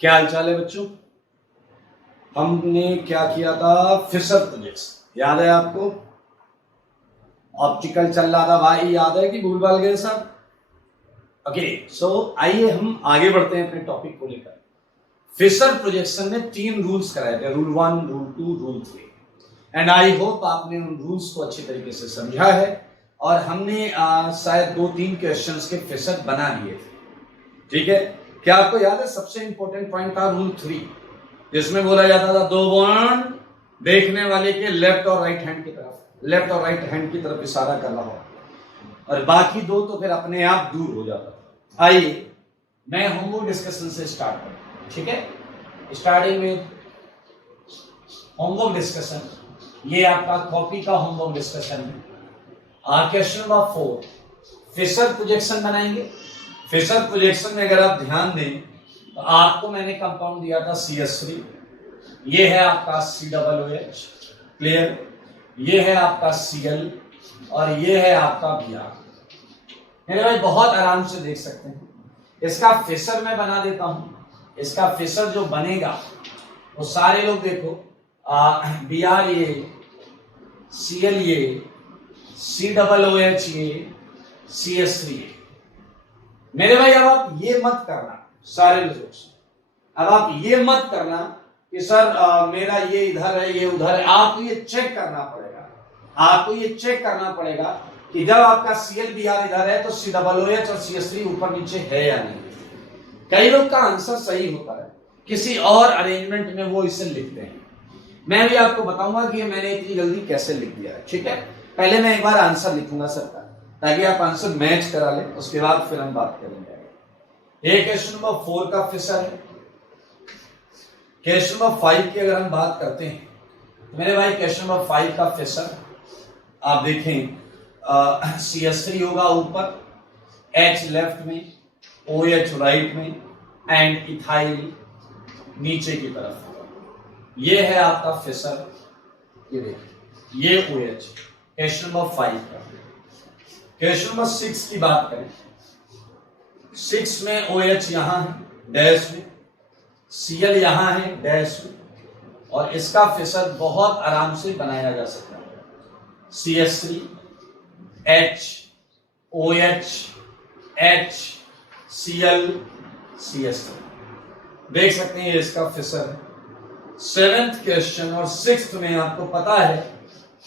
क्या हालचाल है बच्चों। हमने क्या किया था, फिशर प्रोजेक्शन याद है आपको। ऑप्टिकल चल रहा था भाई, याद है कि भूल भाल गए सब। ओके सो आइए हम आगे बढ़ते हैं अपने टॉपिक को लेकर। फिशर प्रोजेक्शन में 3 रूल्स कराए थे, rule 1, rule 2, rule 3 and I hope आपने उन रूल्स को अच्छी तरीके से समझा है और हमने शायद 2-3 क्वेश्चंस के फिशर बना लिए थे। ठीक है, क्या आपको याद है सबसे इंपॉर्टेंट पॉइंट था रूल 3, जिसमें बोला जाता था 2 बॉन्ड देखने वाले के लेफ्ट और राइट हैंड की तरफ, लेफ्ट और राइट हैंड की तरफ इशारा कर रहा हो और बाकी 2 तो फिर अपने आप दूर हो जाता था। आइए मैं होमवर्क डिस्कशन से स्टार्ट करूं। ठीक है, स्टार्टिंग में होमवर्क डिस्कशन, ये आपका कॉपी का होमवर्क डिस्कशन है। क्वेश्चन नंबर 4 फिशर प्रोजेक्शन बनाएंगे। फिशर प्रोजेक्शन में अगर आप ध्यान दें तो आपको मैंने कंपाउंड दिया था CH3, ये है आपका COOH, क्लियर, ये है आपका Cl और ये है आपका Br। मेरे भाई बहुत आराम से देख सकते हैं। इसका फिशर मैं बना देता हूं। इसका फिशर जो बनेगा वो सारे लोग देखो, Br ये, Cl ये, COOH ये, CH3 ये। मेरे भाई अब आप ये मत करना सारे लोग, अब आप ये मत करना कि सर मेरा ये इधर है ये उधर है। आपको ये चेक करना पड़ेगा, आपको ये चेक करना पड़ेगा कि जब आपका Cl Br इधर है तो COOH और CH3 ऊपर नीचे है या नहीं। कई लोग का आंसर सही होता है, किसी और अरेंजमेंट में वो इसे लिखते हैं। मैं भी आपको बताऊंगा कि मैंने इतनी जल्दी कैसे लिख दिया है। ठीक है, पहले मैं एक बार आंसर लिखूंगा सबका ताकि आप आंसर मैच करा लें, उसके बाद फिर हम बात करेंगे। ये क्वेश्चन नंबर 4 का फिशर है। क्वेश्चन नंबर 5 की अगर हम बात करते हैं तो मेरे भाई क्वेश्चन नंबर 5 का फिशर आप देखें, CH3 होगा ऊपर, H लेफ्ट में, OH राइट में एंड इथाइल नीचे की तरफ। ये है आपका फिशर, ये देखिए ये OH। क्वेश्चन नंबर 5 का। क्वेश्चन नंबर 6 की बात करें, 6 में OH यहां है डैश में, Cl यहां है डैश में और इसका फिशर बहुत आराम से बनाया जा सकता है। CH3 H OH H Cl CH3 देख सकते हैं, ये इसका फिशर है। 7th क्वेश्चन और 6th में आपको पता है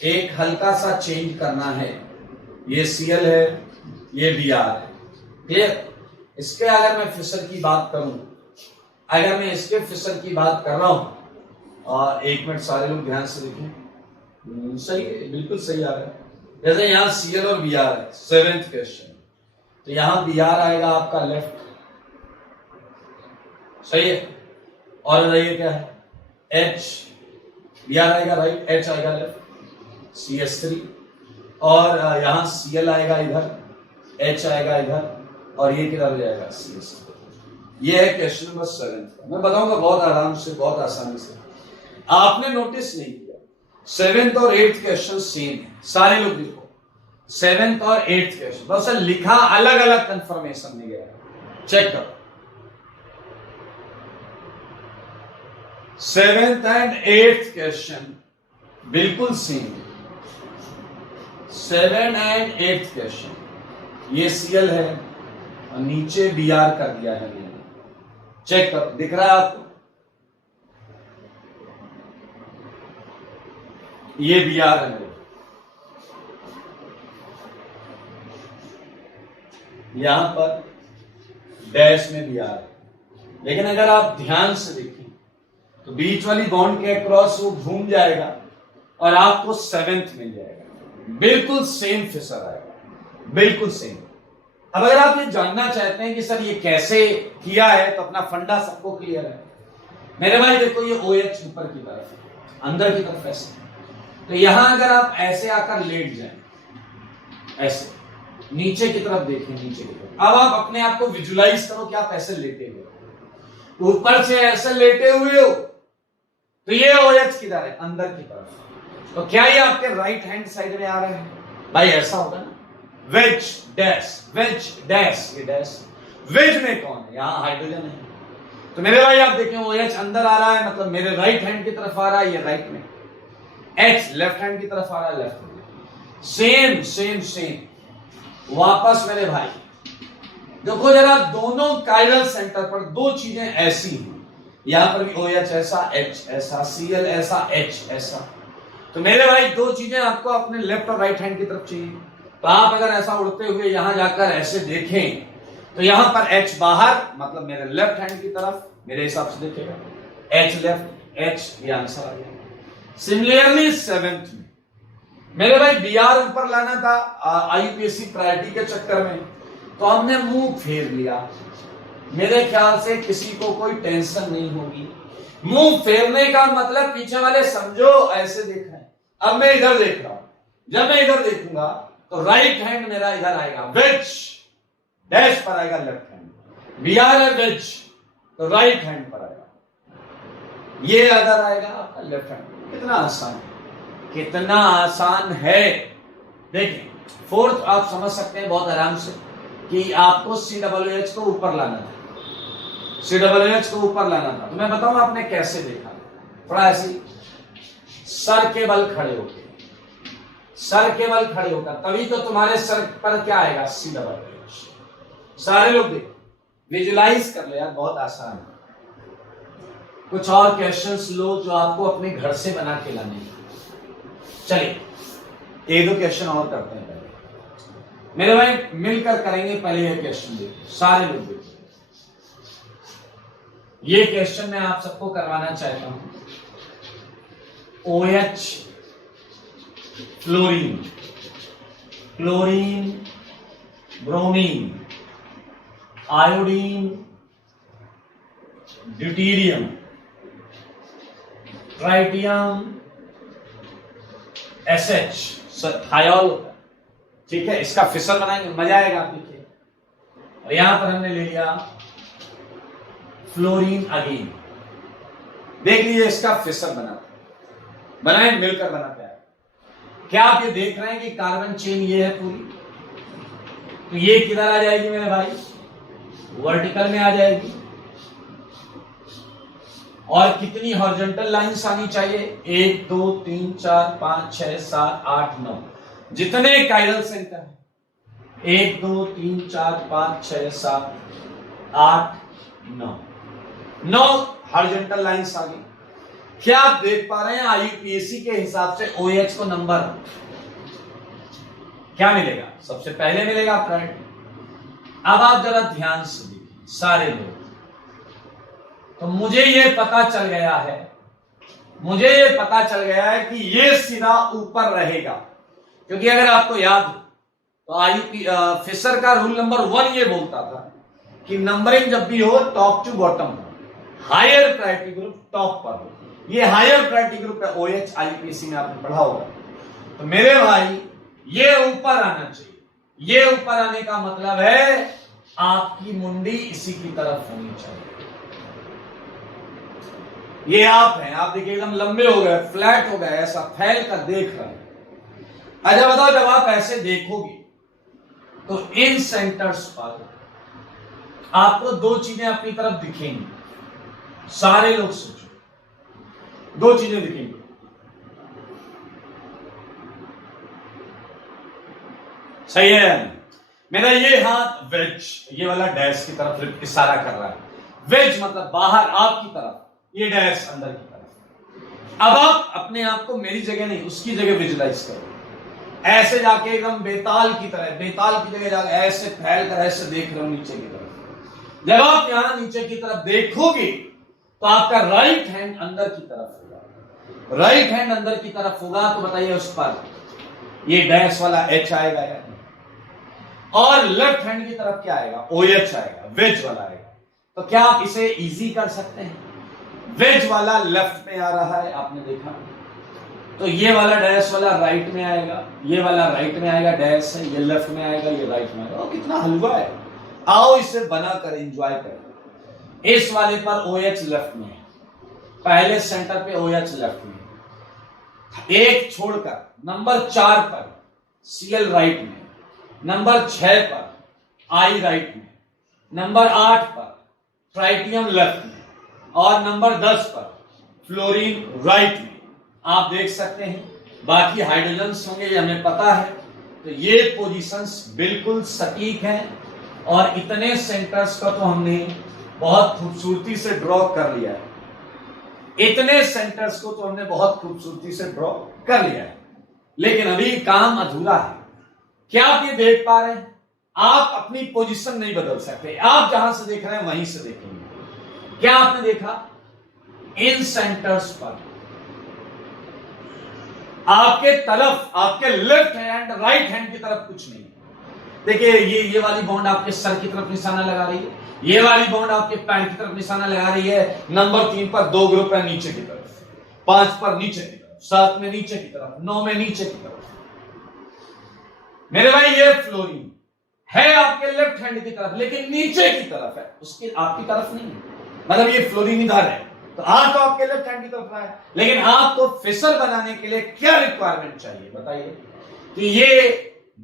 एक हल्का सा चेंज करना है। ये Cl है, ये Br है, क्लियर। इसके अगर मैं फिशर की बात करूं, अगर मैं इसके फिशर की बात कर रहा हूं, और 1 मिनट सारे लोग ध्यान से देखें, सही है, बिल्कुल सही आ रहा है। जैसे यहां Cl और Br है 7th क्वेश्चन, तो यहां Br आएगा आपका लेफ्ट, सही है। और बताइए क्या है, H, Br आएगा राइट, H आएगा लेफ्ट, CH3 और यहां Cl आएगा इधर, H आएगा इधर और ये किधर जाएगा CH3। ये है क्वेश्चन नंबर 7 मैं बताऊंगा बहुत आराम से, बहुत आसानी से। आपने नोटिस नहीं किया 7th और 8th क्वेश्चन सेम है, सारे लोग देखो 7th और 8th क्वेश्चन, बस लिखा अलग अलग कंफर्मेशन में गया, चेक करो। 7th एंड 8th क्वेश्चन बिल्कुल सेम है। 7 एंड 8th क्वेश्चन, ये Cl है और नीचे Br कर दिया है मैंने, चेक करो, दिख रहा है आपको, ये Br है मेरे, यहां पर डैश में Br है। लेकिन अगर आप ध्यान से देखें तो बीच वाली बॉन्ड के अक्रॉस वो घूम जाएगा और आपको 7th मिल जाएगा, बिल्कुल सेम फिशर आएगा, बिल्कुल सेम। अब अगर आप ये जानना चाहते हैं कि सर ये कैसे किया है तो अपना फंडा सबको क्लियर है। मेरे भाई देखो ये OH ऊपर की तरफ है, अंदर की तरफ ऐसे, तो यहां अगर आप ऐसे आकर लेट जाएं, ऐसे नीचे की तरफ देखें, नीचे की तरफ, अब आप अपने आप को विजुलाइज करो कि आप ऐसे लेटे हुए हो, ऊपर से ऐसे लेटे हुए हो, तो ये OH किधर है, अंदर की तरफ। तो क्या ये आपके राइट हैंड साइड में आ रहे हैं भाई, ऐसा होगा ना, वेज डैश, वेज डैश, ये डैश वेज में कौन है, यहां हाइड्रोजन है, तो मेरे भाई आप देखें OH अंदर आ रहा है, मतलब मेरे राइट हैंड की तरफ आ रहा है, ये राइट में। H लेफ्ट हैंड की तरफ आ रहा है, लेफ्ट में। सेम सेम सेम वापस मेरे भाई देखो जरा, दोनों कायरल सेंटर पर दो चीजें ऐसी हैं, यहां पर भी OH ऐसा, H ऐसा, Cl ऐसा, H ऐसा। तो मेरे भाई दो चीजें आपको अपने लेफ्ट और राइट हैंड की तरफ चाहिए। तो आप अगर ऐसा उड़ते हुए यहां जाकर ऐसे देखें तो यहां पर H बाहर, मतलब मेरे लेफ्ट हैंड की तरफ, मेरे हिसाब से देखिएगा H लेफ्ट, H ये आंसर आ गया। सिमिलरली 7th में मेरे भाई Br ऊपर लाना था IUPAC प्रायोरिटी के चक्कर में, तो हमने मुंह फेर लिया। मेरे ख्याल से किसी को कोई टेंशन नहीं होगी। मुंह फेरने का मतलब पीछे वाले समझो ऐसे देख रहे हैं। अब मैं इधर देख रहा हूं, जब मैं इधर देखूंगा तो राइट हैंड मेरा इधर आएगा, विच डैश पर आएगा लेफ्ट हैंड। Br है विच, तो राइट हैंड पर आएगा, ये अगर आएगा आपका लेफ्ट हैंड। कितना आसान है, कितना आसान है। देखिए 4th आप समझ सकते हैं बहुत आराम से कि आपको CWH को ऊपर लाना था, CWH को ऊपर लाना था। तो मैं बताऊं आपने कैसे देखा, थोड़ा ऐसे सर के बल खड़े होकर, सर के बल खड़े होकर, तभी तो तुम्हारे सर पर क्या आएगा, CWH। सारे लोग देखो, विजुलाइज कर ले यार, बहुत आसान है। कुछ और क्वेश्चंस लो जो आपको अपने घर से बना के लाने हैं। चलिए एक दो क्वेश्चन और करते हैं पहले, मेरे भाई मिलकर करेंगे। पहले ये क्वेश्चन देखिए, सारे लोग देखिए। ये क्वेश्चन मैं आप सबको करवाना चाहता हूं। OH fluorine, chlorine, bromine, iodine, deuterium, tritium, SH thiol, ठीक है। इसका फिशर बनाएंगे, मजा आएगा आप देखिए। और यहां पर हमने ले लिया फ्लोरीन अगेन, देख लीजिए इसका फिशर बनाए, मिलकर बनाते हैं। क्या आप ये देख रहे हैं कि कार्बन चेन ये है पूरी, तो ये किधर आ जाएगी मेरे भाई, वर्टिकल में आ जाएगी। और कितनी हॉरिजॉन्टल लाइंस आनी चाहिए, 1 2 3 4 5 6 7 8 9, जितने कायरल सेंटर है, 1 2 3 4 5 6 7 8 9 हॉरिजॉन्टल लाइंस आ गई। क्या आप देख पा रहे हैं IUPAC के हिसाब से OH को नंबर क्या मिलेगा, सबसे पहले मिलेगा प्रायोरिटी। अब आप जरा ध्यान से देखिए सारे लोग, तो मुझे ये पता चल गया है, मुझे ये पता चल गया है कि ये सिरा ऊपर रहेगा, क्योंकि अगर आपको याद हो तो फिशर का रूल नंबर 1 ये बोलता था कि नंबरिंग जब भी हो टॉप टू बॉटम हो, हायर प्रायोरिटी ग्रुप टॉप पर हो। ये हायर प्रायोरिटी ग्रुप है OH, IUPAC में आपने पढ़ा होगा। तो मेरे भाई ये ऊपर आना चाहिए, ये ऊपर आने का मतलब है आपकी मुंडी इसी की तरफ होनी चाहिए। ये आप हैं, आप देखिए एकदम लंबे हो गए, फ्लैट हो गए, ऐसा फैल कर देख रहे हैं। अच्छा बताओ, जब आप ऐसे देखोगे तो इन सेंटर्स पर आपको दो चीजें अपनी तरफ दिखेंगी। सारे लोग सोचो, दो चीजें दिखेंगी। सही है, मेरा ये हाथ वेज, ये वाला डैश की तरफ इशारा कर रहा है। वेज मतलब बाहर आपकी तरफ, ये डैश अंदर की तरफ। अब आप अपने आप को मेरी जगह नहीं उसकी जगह विजुलाइज करो, ऐसे जाके एकदम बेताल की तरह, बेताल की जगह जाके ऐसे फैल कर ऐसे देख रहे हो नीचे की तरफ। जब आप यहां नीचे की तरफ देखोगे तो आपका राइट हैंड अंदर की तरफ होगा, राइट हैंड अंदर की तरफ होगा। तो बताइए उस पर ये डैश वाला H आएगा या नहीं, और लेफ्ट हैंड की तरफ क्या आएगा, OH आएगा, वेज वाला आएगा। तो क्या आप इसे इजी कर सकते हैं, वेज वाला लेफ्ट में आ रहा है आपने देखा, तो ये वाला डैश वाला राइट में आएगा, ये वाला राइट में आएगा, डैश है, ये लेफ्ट में आएगा, ये राइट में आएगा। कितना हलवा है, आओ इसे बनाकर एंजॉय करें। इस वाले पर OH लेफ्ट में है, पहले सेंटर पे OH लेफ्ट में, एक छोड़कर नंबर 4 पर Cl राइट में, नंबर 6 पर I राइट में, नंबर 8 पर ट्राइटियम लेफ्ट में, और नंबर 10 पर फ्लोरीन राइट में आप देख सकते हैं। बाकी हाइड्रोजन्स होंगे ये हमें पता है। तो ये पोजीशंस बिल्कुल सटीक हैं और इतने सेंटर्स का तो हमने बहुत खूबसूरती से ड्रॉ कर लिया है। इतने सेंटर्स को तो हमने बहुत खूबसूरती से ड्रॉ कर लिया है, लेकिन अभी काम अधूरा है। क्या आप ये देख पा रहे हैं? आप अपनी पोजीशन नहीं बदल सकते। आप जहां से देख रहे हैं वहीं से देखेंगे। क्या आपने देखा? इन सेंटर्स पर आपके तरफ, आपके लेफ्ट हैंड राइट हैंड की तरफ कुछ नहीं। देखिए ये वाली बॉन्ड आपके सर की तरफ निशाना लगा रही है, ये वाली बॉन्ड आपके पैर की तरफ निशाना लगा रही है। नंबर 3 पर 2 ग्रुप है नीचे की तरफ, 5 पर नीचे की तरफ, 7 में नीचे की तरफ, 9 में नीचे की तरफ। मेरे भाई ये फ्लोरीन है आपके लेफ्ट हैंड की तरफ, लेकिन नीचे की तरफ है, उसकी आपकी तरफ नहीं है। मतलब ये फ्लोरीन इधर है तो तो आपके लेफ्ट हैंड की तरफ रहा है, लेकिन आपको फिशर बनाने के लिए क्या रिक्वायरमेंट चाहिए बताइए? कि ये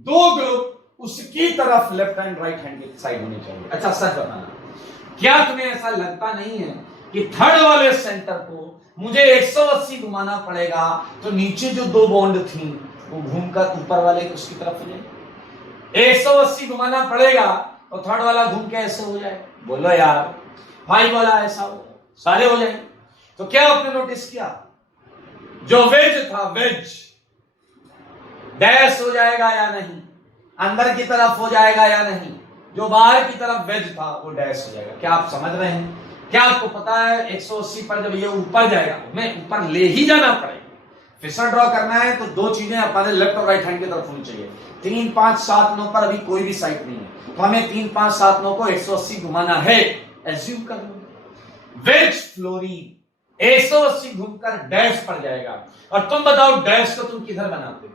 2 ग्रुप उसकी तरफ लेफ्ट हैंड राइट हैंड की साइड होनी चाहिए। अच्छा सच बताना, क्या तुम्हें ऐसा लगता नहीं है कि थर्ड वाले सेंटर को मुझे 180 घुमाना पड़ेगा तो नीचे जो 2 बॉन्ड थी वो घूमकर ऊपर वाले उसकी तरफ हो जाए? 180 घुमाना पड़ेगा तो थर्ड वाला घूम के ऐसे हो जाए। बोलो यार, भाई बोला ऐसा हो, सारे हो जाएंगे। तो क्या आपने नोटिस किया? जो वेज था, वेज डैश हो जाएगा या नहीं? अंदर की तरफ हो जाएगा या नहीं? जो बाहर की तरफ वेज था वो डैश हो जाएगा। क्या आप समझ रहे हैं? क्या आपको पता है 180 पर जब ये ऊपर जाएगा, हमें ऊपर ले ही जाना पड़ेगा। फिशर ड्रॉ करना है तो 2 चीजें हमारे लेफ्ट और राइट हैंड की तरफ होनी चाहिए। 3, 5, 7, 9 पर अभी कोई भी साइड नहीं है, तो हमें 3, 5, 7, 9 को 180 घुमाना है। एज्यूम कर लो वेज फ्लोरीन 180 घूमकर डैश पर जाएगा। और तुम बताओ डैश को तुम किधर बनाते हो?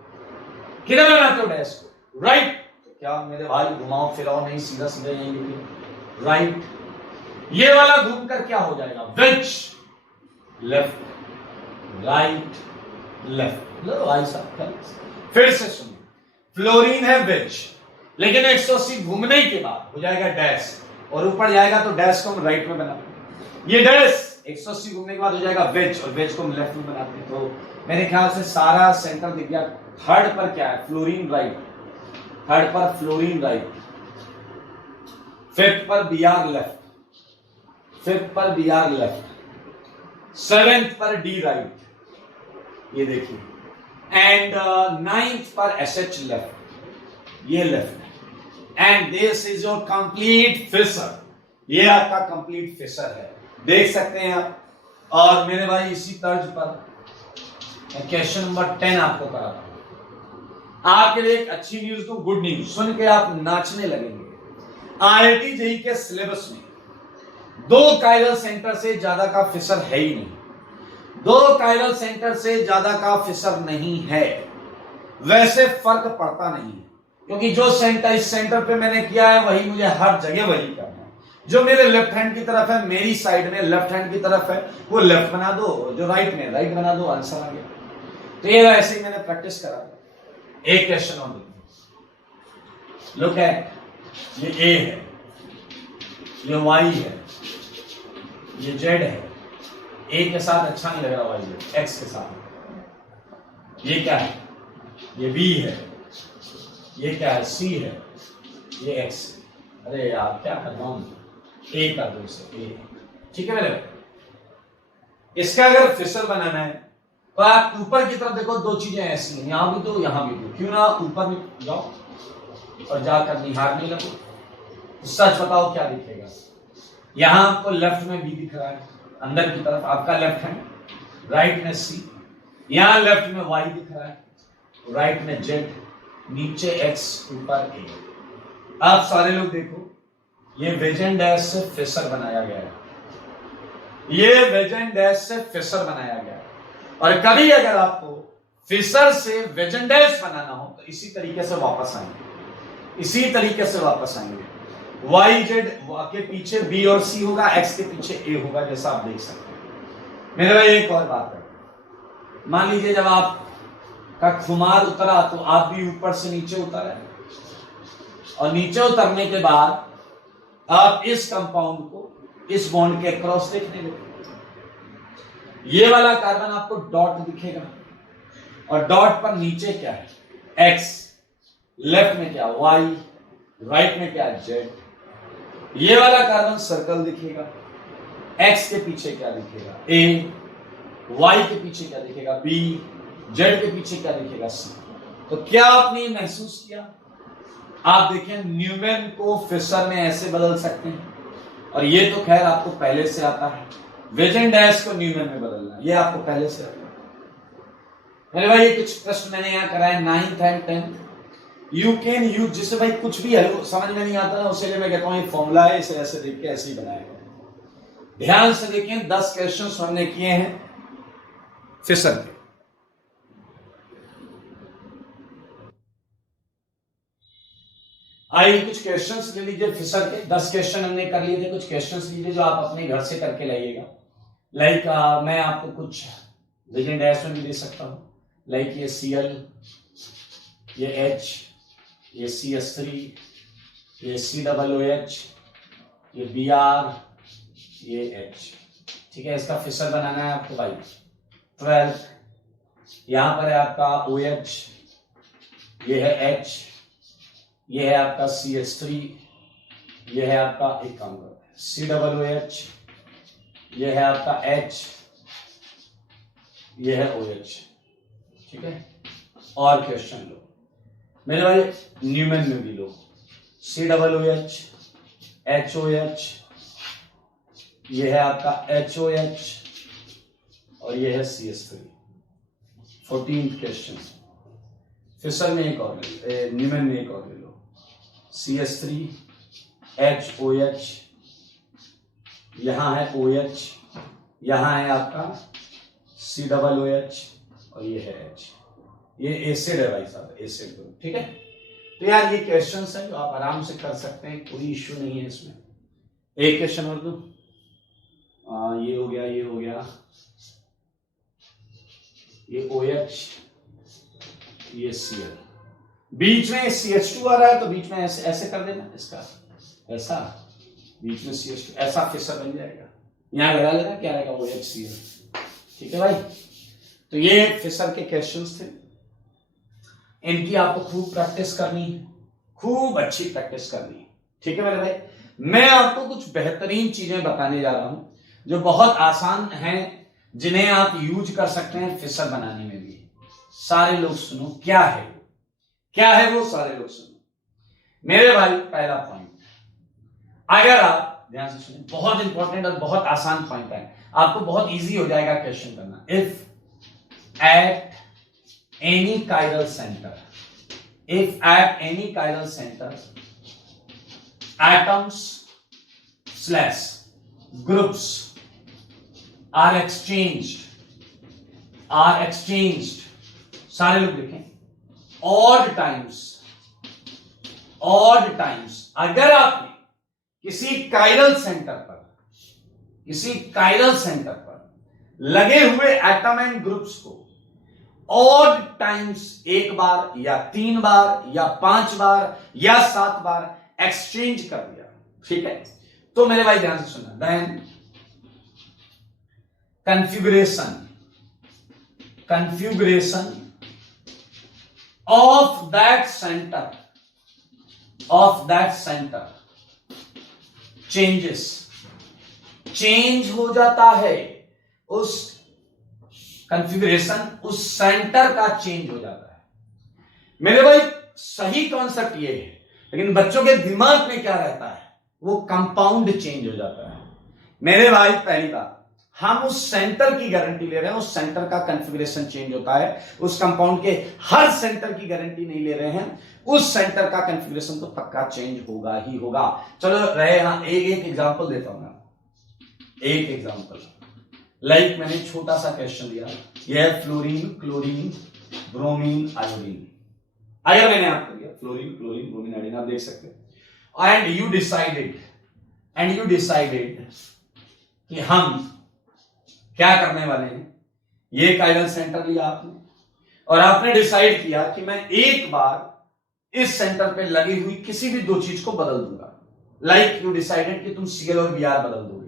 किधर बनाते हो डैश को? राइट। तो क्या मेरे भाई घुमाओ फिराओ नहीं, सीधा सीधा यहीं लिखिए राइट। ये वाला घूमकर क्या हो जाएगा? वेज लेफ्ट राइट लेफ्ट। लो भाई साहब फिर से सुनिए, फ्लोरीन है वेज, लेकिन 180 घूमने के बाद हो जाएगा डैश, और ऊपर जाएगा तो डैश को हम राइट में बनाते। ये डैश 180 घूमने के बाद हो जाएगा वेज, और वेज को हम लेफ्ट में बनाते हैं। तो मेरे ख्याल से सारा सेंटर दिख गया। थर्ड पर क्या है? Fluorine right. थर्ड पर फ्लोरीन राइट, फिफ्थ पर बीआर लेफ्ट, फिफ्थ पर बीआर लेफ्ट, 7th पर डी राइट, ये देखिए, एंड 9th पर एसएच लेफ्ट, ये left. And this is your complete Fischer. ये आपका कंप्लीट फिशर है, देख सकते हैं आप। और मेरे भाई इसी तर्ज पर क्वेश्चन नंबर 10 आपको कराता हूं। आपके लिए एक अच्छी न्यूज तो गुड न्यूज सुन के आप नाचने लगेंगे। आईआईटी जेईई के सिलेबस में 2 कायरल सेंटर से ज्यादा का फिशर है ही नहीं। 2 कायरल सेंटर से ज्यादा का फिशर नहीं है। वैसे फर्क पड़ता नहीं है, क्योंकि जो सेंटर इस सेंटर पे मैंने किया है वही मुझे हर जगह वही करना है। जो मेरे लेफ्ट हैंड की तरफ है, मेरी साइड में लेफ्ट हैंड की तरफ है, वो लेफ्ट बना दो, जो राइट में राइट बना दो, आंसर आ गया। तो ये ऐसे ही मैंने प्रैक्टिस करा। एक क्वेश्चन और लुक है, ये ए है, ये वाई है, ये जेड है। ए के साथ अच्छा नहीं लग रहा वाई जेड, एक्स के साथ। ये क्या है? ये बी है, ये क्या है? सी है, ये एक्स। अरे यार क्या कर रहा हूं, ए का दो से ए, ठीक है मेरे। इसका अगर फिशर बनाना है तो आप ऊपर की तरफ देखो, 2 चीजें ऐसी हैं, यहां भी दो यहां भी दो। क्यों ना ऊपर में जाओ और जाकर निहारने लगो, तो सच बताओ क्या दिखेगा? यहां आपको लेफ्ट में बी दिख रहा है, अंदर की तरफ आपका लेफ्ट हैंड, राइट में सी, यहां लेफ्ट में वाई दिख रहा है, राइट में जेड, नीचे एक्स, ऊपर ए। आप सारे लोग देखो, ये वेज एंड डैश से फिशर बनाया गया है, ये वेज एंड डैश से फिशर बनाया गया है। और कभी अगर आपको फिशर से वेज एंड डैश बनाना हो तो इसी तरीके से वापस आएंगे, इसी तरीके से वापस आएंगे। वाई जेड के पीछे बी और सी होगा, एक्स के पीछे ए होगा, जैसा आप देख सकते हैं। मेरे भाई एक और बात है, मान लीजिए जब आप का खुमार उतरा तो आप भी ऊपर से नीचे उतरे, और नीचे उतरने के बाद आप इस कंपाउंड को इस बॉन्ड के क्रॉस देखने लगे। ये वाला कार्बन आपको डॉट दिखेगा, और डॉट पर नीचे क्या है, एक्स, लेफ्ट में क्या वाई, राइट में क्या जेड। ये वाला कार्बन सर्कल दिखेगा, एक्स के पीछे क्या दिखेगा ए, वाई के पीछे क्या दिखेगा बी, जेड के पीछे क्या दिखेगा सी। तो क्या आपने महसूस किया, आप देखिए न्यूमैन को फिशर में ऐसे बदल सकते हैं, और ये तो खैर आपको पहले से आता है, वेजेन डैश को न्यूमैन में बदलना ये आपको पहले से आता है। मेरे भाई ये कुछ प्रश्न मैंने यहाँ कराए 9th and 10th, you can use, जिससे भाई कुछ भी है समझ में नहीं आता ना, उसके मैं कहता हूँ ये फॉर्मूला है, इसे ऐसे देख के ऐसे ही बनाएगा। ध्यान से देखिए 10 क्वेश्चन हमने किए हैं फिशर के। आइए कुछ क्वेश्चंस ले लीजिए फिशर के, 10 क्वेश्चन हमने कर लिए थे, कुछ क्वेश्चंस लीजिए जो आप अपने घर से करके लाइएगा। लाइक मैं आपको कुछ वेजेन डैश में भी दे सकता हूं, लाइक ये Cl, ये H, ये CH3, ये COOH, ये Br, ये H। ठीक है, इसका फिशर बनाना है आपको भाई 12। यहां पर है आपका OH, ये है H, ये है आपका CH3, ये है आपका एक काम करो COOH, ये है आपका H, ये है OH। ठीक है, और क्वेश्चन लो मेरे भाई न्यूमैन में भी लो, COOH, HOH, ये है आपका HOH, और ये है CH3। 14th क्वेश्चन फिशर में एक और ले, न्यूमैन में एक और ले लो, CH3, HOH, यहां है OH, यहां है आपका COOH, और ये है H। ये एसिड है भाई साहब, एसिड ग्रुप। ठीक है, तो यार ये क्वेश्चंस हैं जो आप आराम से कर सकते हैं, कोई इश्यू नहीं है इसमें। एक क्वेश्चन और दो, ये हो गया, ये हो गया, ये OH, ये Cl, बीच में CH2 आ रहा है तो बीच में ऐसे ऐसे कर देना इसका, ऐसा बीच में CH2, ऐसा फिशर बन जाएगा। यहां लगा लेना क्या रहेगा OHCl। ठीक है भाई, तो ये फिशर के क्वेश्चंस थे, इनकी आपको खूब प्रैक्टिस करनी है, खूब अच्छी प्रैक्टिस करनी है। ठीक है मेरे भाई, मैं आपको कुछ बेहतरीन चीजें बताने जा रहा हूं जो बहुत आसान हैं, जिन्हें आप यूज कर सकते हैं फिशर बनाने में भी। सारे लोग सुनो, क्या है क्या है वो, सारे लोग सुनो मेरे भाई। पहला पॉइंट, अगर आप ध्यान से सुनिए, बहुत इंपॉर्टेंट और बहुत आसान पॉइंट है, आपको बहुत इजी हो जाएगा क्वेश्चन करना। If at any chiral center, if at any chiral center atoms slash groups are exchanged, सारे लोग देखें, odd times, अगर आपने किसी काइरल सेंटर पर लगे हुए एटम एंड ग्रुप्स को ऑड टाइम्स, एक बार या 3 बार या 5 बार या 7 बार एक्सचेंज कर दिया, ठीक है, तो मेरे भाई ध्यान से सुनना, then configuration of that centre change हो जाता है, उस कॉन्फ़िगरेशन, उस सेंटर का चेंज हो जाता है। मेरे भाई सही कॉन्सेप्ट ये है, लेकिन बच्चों के दिमाग में क्या रहता है, वो कंपाउंड चेंज हो जाता है। मेरे भाई पहली बात, हम उस सेंटर की गारंटी ले रहे हैं, उस सेंटर का कॉन्फ़िगरेशन चेंज होता है, उस कंपाउंड के हर सेंटर की गारंटी नहीं ले रहे हैं, उस सेंटर का कॉन्फ़िगरेशन तो पक्का चेंज होगा ही होगा। चलो रहे, हाँ एक एग्जांपल देता हूं मैं, एक एग्जांपल, लाइक मैंने छोटा सा क्वेश्चन दिया, यह है फ्लोरीन, क्लोरीन, ब्रोमीन, आयोडीन। अगर मैंने आपको दिया फ्लोरीन, क्लोरीन, ब्रोमीन, आयोडीन, आप देख सकते हैं, एंड यू डिसाइडेड कि हम क्या करने वाले हैं। ये काइरल सेंटर लिया आपने और आपने डिसाइड किया कि मैं एक बार इस सेंटर पे लगी हुई किसी भी दो चीज को बदल दूंगा। लाइक यू डिसाइडेड कि तुम Cl और Br बदल दोगे।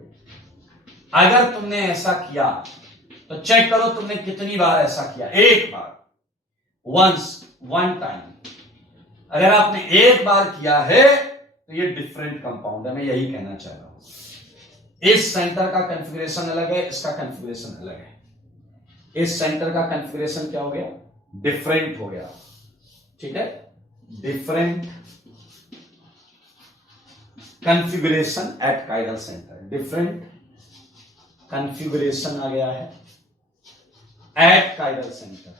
अगर तुमने ऐसा किया तो चेक करो तुमने कितनी बार ऐसा किया। एक बार, वन टाइम। अगर आपने एक बार किया है तो ये डिफरेंट कंपाउंड है, मैं यही कहना चाह रहा हूं। इस सेंटर का कॉन्फ़िगरेशन अलग है, इसका कॉन्फ़िगरेशन अलग है। इस सेंटर का कॉन्फ़िगरेशन क्या हो गया? डिफरेंट हो गया, ठीक है, different configuration at chiral centre, different configuration आ गया है at chiral centre,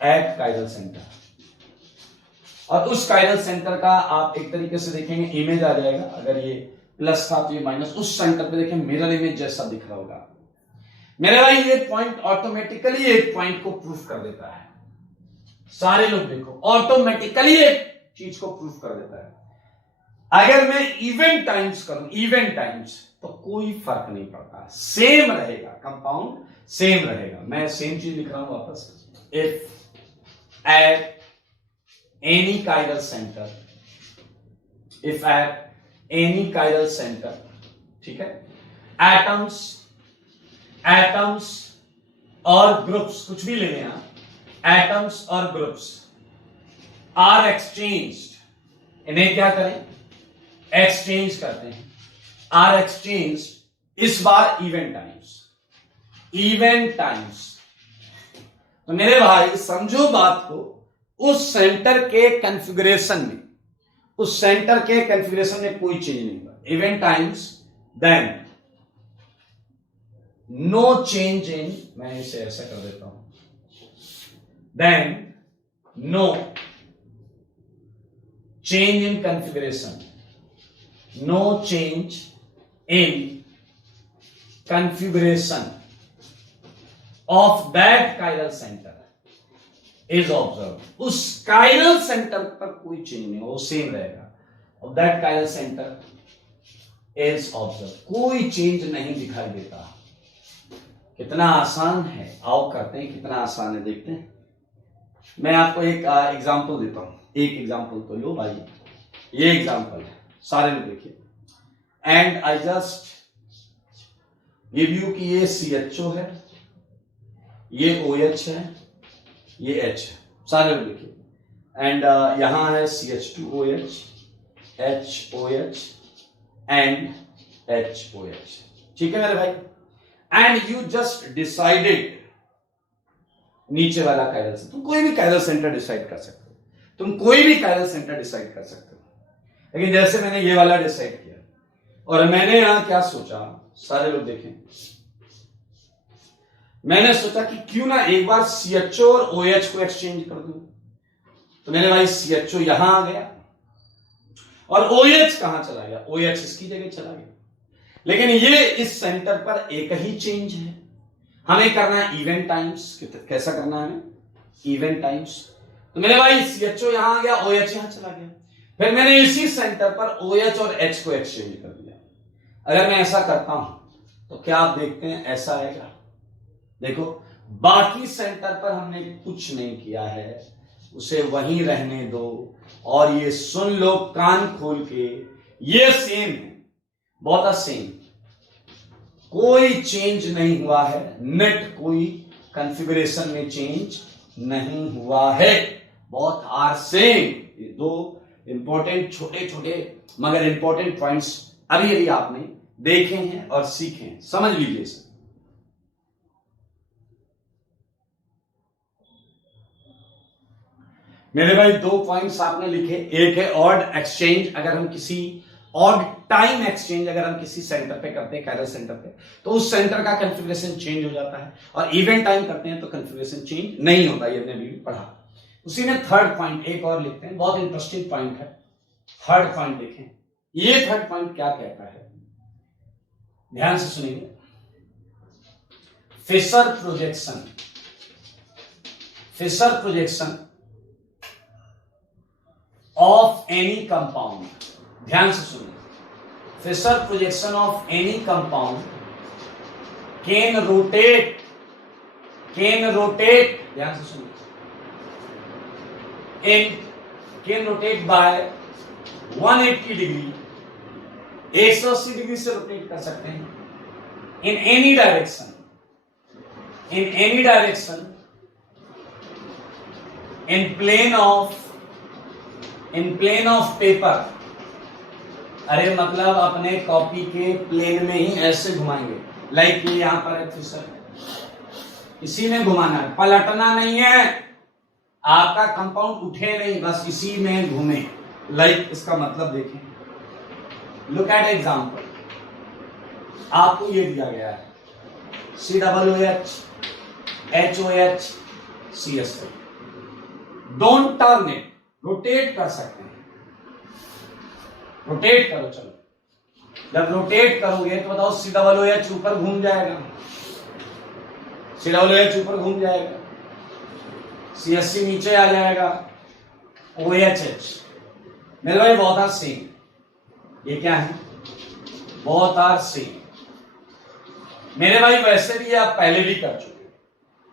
at chiral centre. और उस काइरल सेंटर का आप एक तरीके से देखेंगे इमेज आ जाएगा, अगर ये प्लस था तो ये माइनस, उस सेंटर पे देखें मिरर इमेज जैसा दिख रहा होगा। मेरे भाई ये पॉइंट ऑटोमेटिकली एक पॉइंट को प्रूफ कर देता है। सारे लोग देखो, ऑटोमेटिकली एक चीज को प्रूफ कर देता है। अगर मैं इवन टाइम्स करूं, इवन टाइम्स, तो कोई फर्क नहीं पड़ता, सेम रहेगा, कंपाउंड सेम रहेगा। मैं सेम चीज लिख रहा हूं वापस, if at any chiral center, if at any chiral center, ठीक है, atoms और ग्रुप्स, कुछ भी ले लेना, atoms और ग्रुप्स are exchanged, इन्हें क्या करें? एक्सचेंज करते हैं, are exchanged, इस बार इवन टाइम्स। तो मेरे भाई समझो बात को, उस सेंटर के कॉन्फ़िगरेशन में, उस सेंटर के कॉन्फ़िगरेशन में कोई चेंज नहीं हुआ, even times, then no change in, मैं इसे ऐसा कर देता हूं, then no change in configuration, no change in configuration of that chiral centre is observe. उस काइरल सेंटर पर कोई चेंज नहीं, वो सेम रहेगा। Of that chiral centre is observe, कोई चेंज नहीं दिखाई देता। कितना आसान है, आओ करते हैं, कितना आसान है देखते हैं। मैं आपको एक एग्जांपल देता हूं, एक एग्जांपल तो लो भाई, ये एग्जांपल है, सारे में देखिए। And I just give you कि ये CHO है, ये OH है, ये H है, सारे में देखिए। एंड यहां है CH2OH, HOH एंड HOH, ठीक है मेरे भाई। एंड यू जस्ट डिसाइडेड, नीचे वाला काइरल सेंटर, तुम कोई भी काइरल सेंटर डिसाइड कर सकते हो, तुम कोई भी काइरल सेंटर डिसाइड कर सकते हो। लेकिन जैसे मैंने ये वाला डिसाइड किया, और मैंने यहां क्या सोचा, सारे लोग देखें, मैंने सोचा कि क्यों ना एक बार CHO और OH को एक्सचेंज कर दूं। तो मेरे भाई CHO यहां आ गया और OH कहां चला गया? OH इसकी जगह चला गया। लेकिन ये इस सेंटर पर एक ही चेंज है, हमें करना है इवन टाइम्स। कैसा करना है हमें? Even times. तो मेरे भाई CHO यहां आ गया, OH यहां चला गया, फिर मैंने इसी सेंटर पर OH और H को एक्सचेंज कर दिया। अगर मैं ऐसा करता हूं तो क्या आप देखते हैं ऐसा आएगा? देखो, बाकी सेंटर पर हमने कुछ नहीं किया है, उसे वहीं रहने दो और ये सुन लो कान खोल के, ये सेम है, बहुत सेम, कोई चेंज नहीं हुआ है, नेट कोई कॉन्फ़िगरेशन में चेंज नहीं हुआ है, बहुत आर सेम। ये दो इंपॉर्टेंट छोटे छोटे मगर इंपॉर्टेंट पॉइंट्स अभी अभी आपने देखे हैं और सीखे हैं, समझ लीजिए इसे। मेरे भाई दो पॉइंट्स आपने लिखे, एक है ऑड एक्सचेंज, अगर हम किसी ऑड टाइम एक्सचेंज अगर हम किसी सेंटर पे करते हैं, काइरल सेंटर पे, तो उस सेंटर का कॉन्फ़िगरेशन चेंज हो जाता है, और इवेंट टाइम करते हैं तो कॉन्फ़िगरेशन चेंज नहीं होता, ये हमने अभी पढ़ा। उसी में थर्ड पॉइंट एक और लिखते हैं, बहुत इंटरेस्टिंग पॉइंट है। थर्ड पॉइंट देखें, ये थर्ड पॉइंट क्या कहता है, ध्यान से सुनिए। Fischer projection, Fischer projection of any compound, ध्यान से सुनिए। Fischer projection of any compound can rotate, ध्यान से सुनिए, can rotate by 180 degree, 180 degree से रोटेट कर सकते हैं, in any direction, in any direction in plane of paper, अरे मतलब अपने कॉपी के प्लेन में ही ऐसे घुमाएंगे, लाइक ये यहां पर है फिसर, इसी में घुमाना है, पलटना नहीं है, आपका कंपाउंड उठे नहीं, बस इसी में घूमे, लाइक इसका मतलब देखें, लुक एट एग्जांपल, आपको ये दिया गया है COOH HOH CS3, don't turn it, rotate कर सकते हैं, रोटेट करो, चलो जब रोटेट करोगे तो बताओ COOH ऊपर घूम जाएगा, COOH ऊपर घूम जाएगा, CH3 नीचे आ जाएगा, OHH, मेरे भाई बहुत आर सेम, ये क्या है, बहुत आर सेम मेरे भाई, वैसे भी आप पहले भी कर चुके,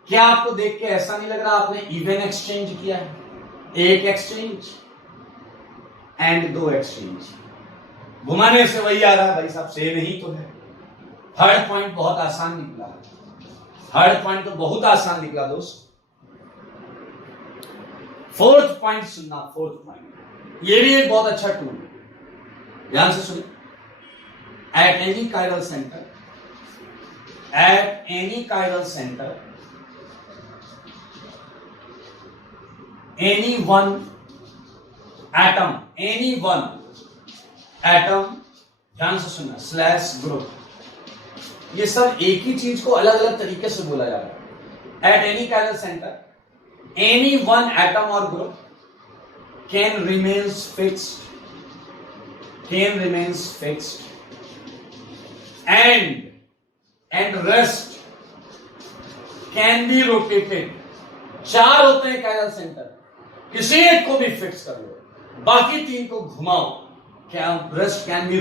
क्या आपको देख के ऐसा नहीं लग रहा आपने इवन एक्सचेंज किया है, एक एक्सचेंज एंड दो एक्सचेंज, घुमाने से वही आ रहा है भाई साहब, सेम ही तो है। थर्ड पॉइंट बहुत आसान निकला, थर्ड पॉइंट तो बहुत आसान निकला दोस्त। फोर्थ पॉइंट सुनना, फोर्थ पॉइंट ये भी एक बहुत अच्छा टूल है, ध्यान से सुनिए। At any chiral centre, at any chiral center, any one atom, ध्यान से सुनना, स्लैश ग्रुप, ये सब एक ही चीज को अलग अलग तरीके से बोला जा रहा है। At any chiral center, any one atom or group can remains fixed and rest can be rotated, चार होते हैं कायरल सेंटर, किसी एक को भी फिक्स कर लो, बाकी तीन को घुमाओ, क्या rest can be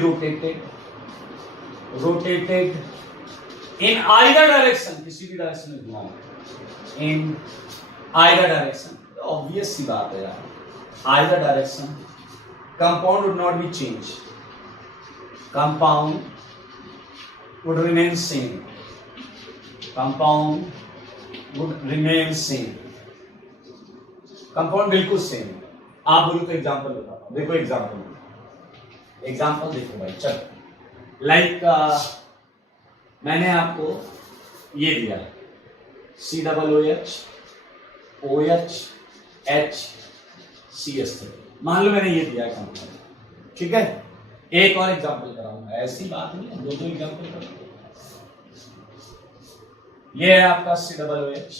rotated in either direction, किसी भी डायरेक्शन में घुमाओ, इन आइदर डायरेक्शन, ऑब्वियस सी बात है यार, either direction, compound would not be change, compound would remain same, compound would remain same, compound बिल्कुल सेम है। आप बोलो तो एग्जांपल बताओ, देखो एग्जांपल देखो भाई, चलो लाइक मैंने आपको ये दिया COOH OH H CS3, मान लो मैंने ये दिया कंपाउंड, ठीक है, एक और एग्जांपल कराऊंगा, ऐसी बात नहीं है, दो एग्जांपल कराऊंगा। ये है आपका COOH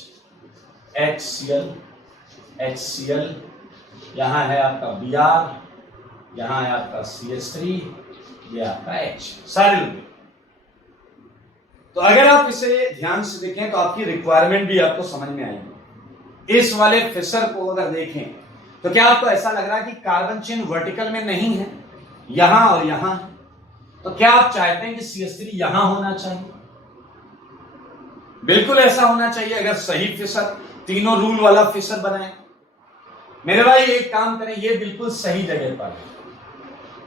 HCl, यहां है आपका Br, यहां है आपका CH3, ये आपका H, सारे लोग। तो अगर आप इसे ध्यान से देखें तो आपकी रिक्वायरमेंट भी आपको समझ में आएगी। इस वाले फिशर को अगर देखें तो क्या आपको ऐसा लग रहा है कि कार्बन चेन वर्टिकल में नहीं है, यहां और यहां, तो क्या आप चाहते हैं कि CH3 यहां होना चाहिए? बिल्कुल ऐसा होना चाहिए। अगर सही फिशर, तीनों रूल वाला फिशर बनाए, मेरे भाई एक काम करें, ये बिल्कुल सही जगह पर है,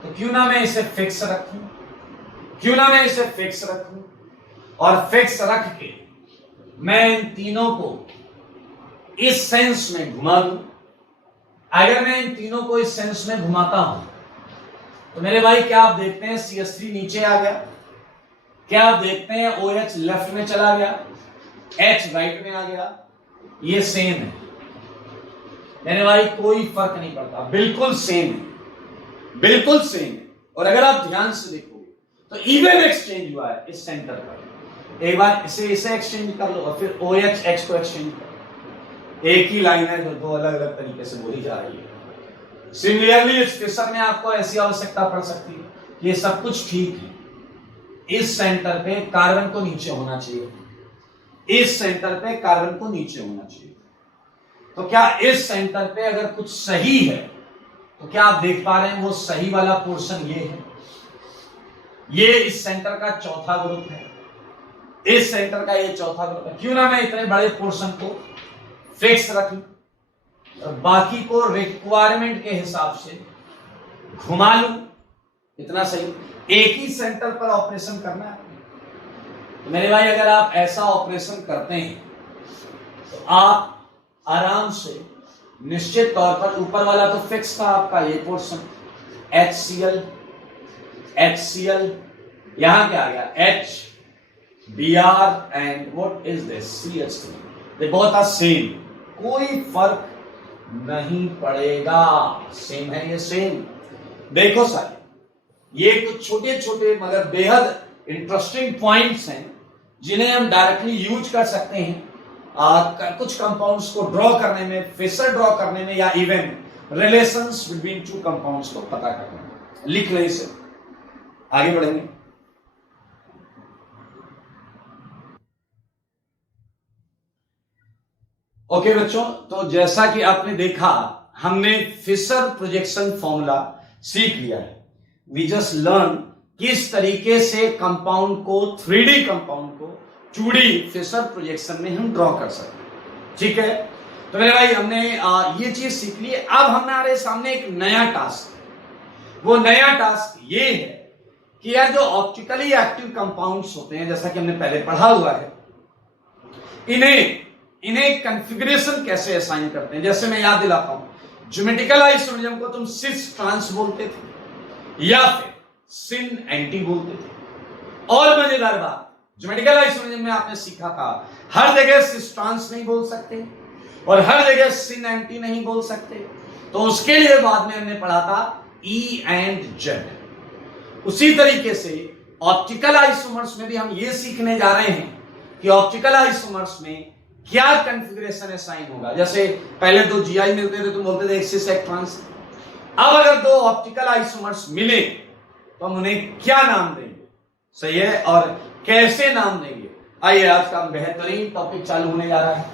तो क्यों ना मैं इसे फिक्स रखूं, और फिक्स रख के मैं इन तीनों को इस सेंस में घुमा दूं। अगर मैं इन तीनों को इस सेंस में घुमाता हूं तो मेरे भाई क्या आप देखते हैं CH3 नीचे आ गया, क्या आप देखते हैं OH लेफ्ट में चला गया, H राइट में आ गया, ये सेम है मेरे भाई, कोई फर्क नहीं पड़ता, बिल्कुल सेम है। और अगर आप ध्यान से देखोगे तो इवन एक्सचेंज हुआ है इस सेंटर पर, एक बार इसे एक्सचेंज कर लो और फिर OH H को एक्सचेंज कर लो, एक ही लाइन है जो दो अलग अलग तरीके से बोली जा रही है। सिमिलरली इस फिशर में आपको ऐसी आवश्यकता पड़ सकती है कि ये सब कुछ ठीक है, इस सेंटर पे कार्बन को नीचे होना चाहिए, इस सेंटर पे कार्बन को नीचे होना चाहिए, तो क्या इस सेंटर पे अगर कुछ सही है तो क्या आप देख पा रहे हैं वो सही वाला पोर्शन ये है, ये इस सेंटर का चौथा ग्रुप है, इस सेंटर का ये चौथा ग्रुप है। क्यों ना मैं इतने बड़े पोर्शन को फिक्स रखूं और बाकी को रिक्वायरमेंट के हिसाब से घुमा लूं, इतना सही। एक ही सेंटर पर ऑपरेशन करना है तो मेरे भाई अगर आप ऐसा ऑपरेशन करते हैं आप आराम से निश्चित तौर पर, ऊपर वाला तो फिक्स था आपका ये पोर्शन HCl, HCl, यहां क्या आ गया HBr and what is this CH3, they both are same, कोई फर्क नहीं पड़ेगा, सेम है ये सेम। देखो सर, ये कुछ छोटे छोटे मगर बेहद इंटरेस्टिंग पॉइंट्स हैं जिन्हें हम डायरेक्टली यूज कर सकते हैं कुछ कंपाउंड्स को ड्रॉ करने में, फिशर ड्रॉ करने में, या even relations between two compounds को पता करने में। लिख ले इसे, आगे बढ़ेंगे। ओके बच्चों, तो जैसा कि आपने देखा, हमने फिशर प्रोजेक्शन फॉर्मूला सीख लिया है। वी जस्ट लर्न किस तरीके से कंपाउंड को, 3D कंपाउंड को 2D फिशर प्रोजेक्शन में हम ड्रॉ कर सकते हैं। ठीक है, तो मेरे भाई हमने ये चीज सीख ली। अब हमारे सामने एक नया टास्क है। वो नया टास्क ये है कि यार जो ऑप्टिकली एक्टिव कंपाउंड्स होते हैं, जैसा कि हमने पहले पढ़ा हुआ है, इन्हें कॉन्फ़िगरेशन कैसे असाइन करते हैं। जैसे मैं याद दिलाता हूं, ज्योमेट्रिकल आइसोमरिज्म को तुम सिस ट्रांस बोलते थे या फिर सिन एंटी बोलते थे। और मजेदार बात, ज्योमेट्रिकल आइसोमरिज्म में आपने सीखा था हर जगह सिस ट्रांस नहीं बोल सकते और हर जगह सिन एंटी नहीं बोल सकते, तो उसके लिए बाद में हमने पढ़ा था E and Z। उसी तरीके से ऑप्टिकल आइसोमर्स में भी हम ये सीखने जा रहे हैं कि ऑप्टिकल आइसोमर्स में क्या कॉन्फ़िगरेशन असाइन होगा। जैसे पहले दो GI मिलते थे, तुम बोलते थे एक सिस एक ट्रांस। अब अगर दो ऑप्टिकल आइसोमर्स मिले तो हम उन्हें क्या नाम देंगे, सही है, और कैसे नाम देंगे। आइए, आज का बेहतरीन टॉपिक चालू होने जा रहा है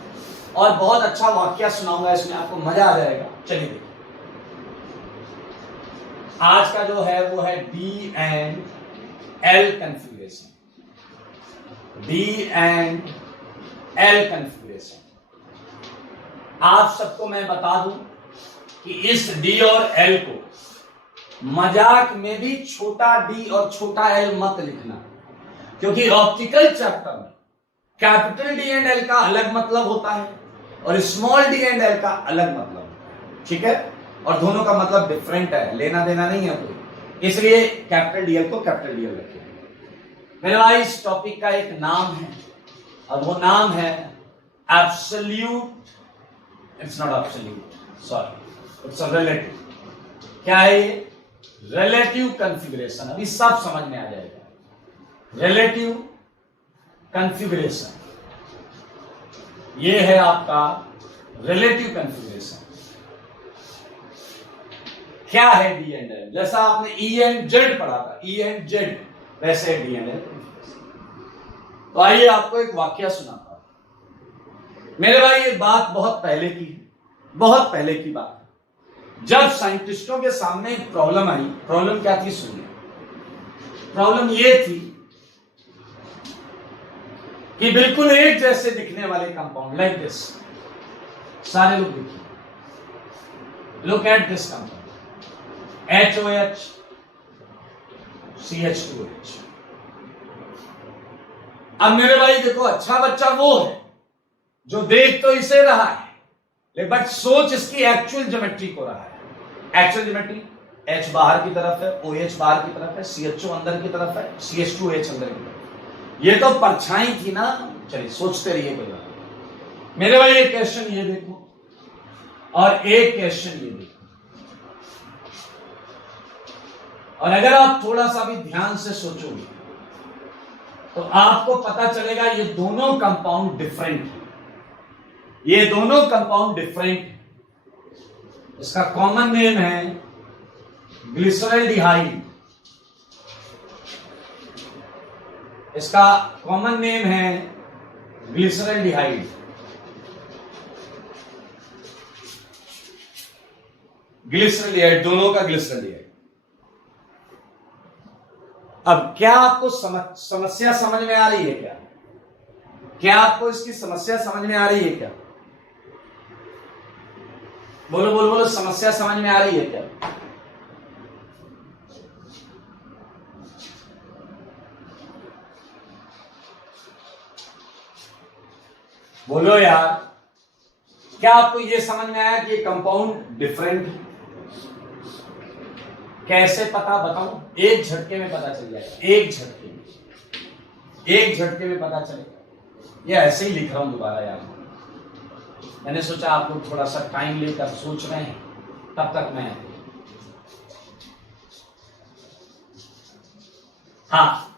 और बहुत अच्छा वाक्य सुनाऊंगा, इसमें आपको मजा आ जाएगा। चलिए देखिए, आज का जो है वो है D and L configuration. D and L configuration. आप सबको मैं बता दूं कि इस D और L को मजाक में भी छोटा d और छोटा l मत लिखना, क्योंकि ऑप्टिकल चैप्टर में कैपिटल D एंड L का अलग मतलब होता है और स्मॉल d एंड L का अलग मतलब होता है। ठीक है, और दोनों का मतलब डिफरेंट है, लेना देना नहीं है कोई, इसलिए कैपिटल DL को कैपिटल DL रखिए। मेरे भाई, इस टॉपिक का एक नाम है और वो नाम है absolute, it's not absolute, sorry, it's relative. क्या है ये? Relative configuration. अभी सब समझ में आ जाएगा। रिलेटिव कॉन्फ़िगरेशन, ये है आपका रिलेटिव कॉन्फ़िगरेशन। क्या है D एंड L? जैसा आपने E एंड Z पढ़ा था, E एंड Z, वैसे D एंड L। तो आइए आपको एक वाक्य सुनाता हूं। मेरे भाई, ये बात बहुत पहले की है, बहुत पहले की बात है, जब साइंटिस्टों के सामने एक प्रॉब्लम आई। प्रॉब्लम क्या थी सुनिए। प्रॉब्लम ये थी कि बिल्कुल एक जैसे दिखने वाले कंपाउंड, लाइक दिस, सारे लोग देखिए, look at this compound HOH CH2H। अब मेरे भाई देखो, अच्छा बच्चा वो है जो देख तो इसे रहा है, बट सोच इसकी एक्चुअल ज्योमेट्री को रहा है। एक्चुअल ज्योमेट्री, H बाहर की तरफ है, OH बाहर की तरफ है, CHO अंदर की तरफ है, CH2H अंदर की तरफ। ये तो परछाई थी ना। चलिए सोचते रहिए कोई बात। मेरे भाई, एक क्वेश्चन ये देखो और एक क्वेश्चन ये देखो, और अगर आप थोड़ा सा भी ध्यान से सोचोगे तो आपको पता चलेगा ये दोनों कंपाउंड डिफरेंट है। ये दोनों कंपाउंड डिफरेंट है। इसका कॉमन नेम है ग्लिसरल्डिहाइड। इसका कॉमन नेम है ग्लिसरल्डिहाइड। ग्लिसरल्डिहाइड, दोनों का ग्लिसरल्डिहाइड। अब क्या आपको समस्या समझ में आ रही है क्या? क्या आपको इसकी समस्या समझ में आ रही है क्या? बोलो बोलो बोलो, समस्या समझ में आ रही है क्या? बोलो यार। क्या आपको यह समझ में आया कि ये कंपाउंड डिफरेंट है? कैसे पता बताऊं? एक झटके में पता चल जाएगा, एक झटके में पता चलेगा। ये ऐसे ही लिख रहा हूं दोबारा यार, मैंने सोचा आप लोग थोड़ा सा टाइम लेकर सोच रहे हैं, तब तक मैं हाँ,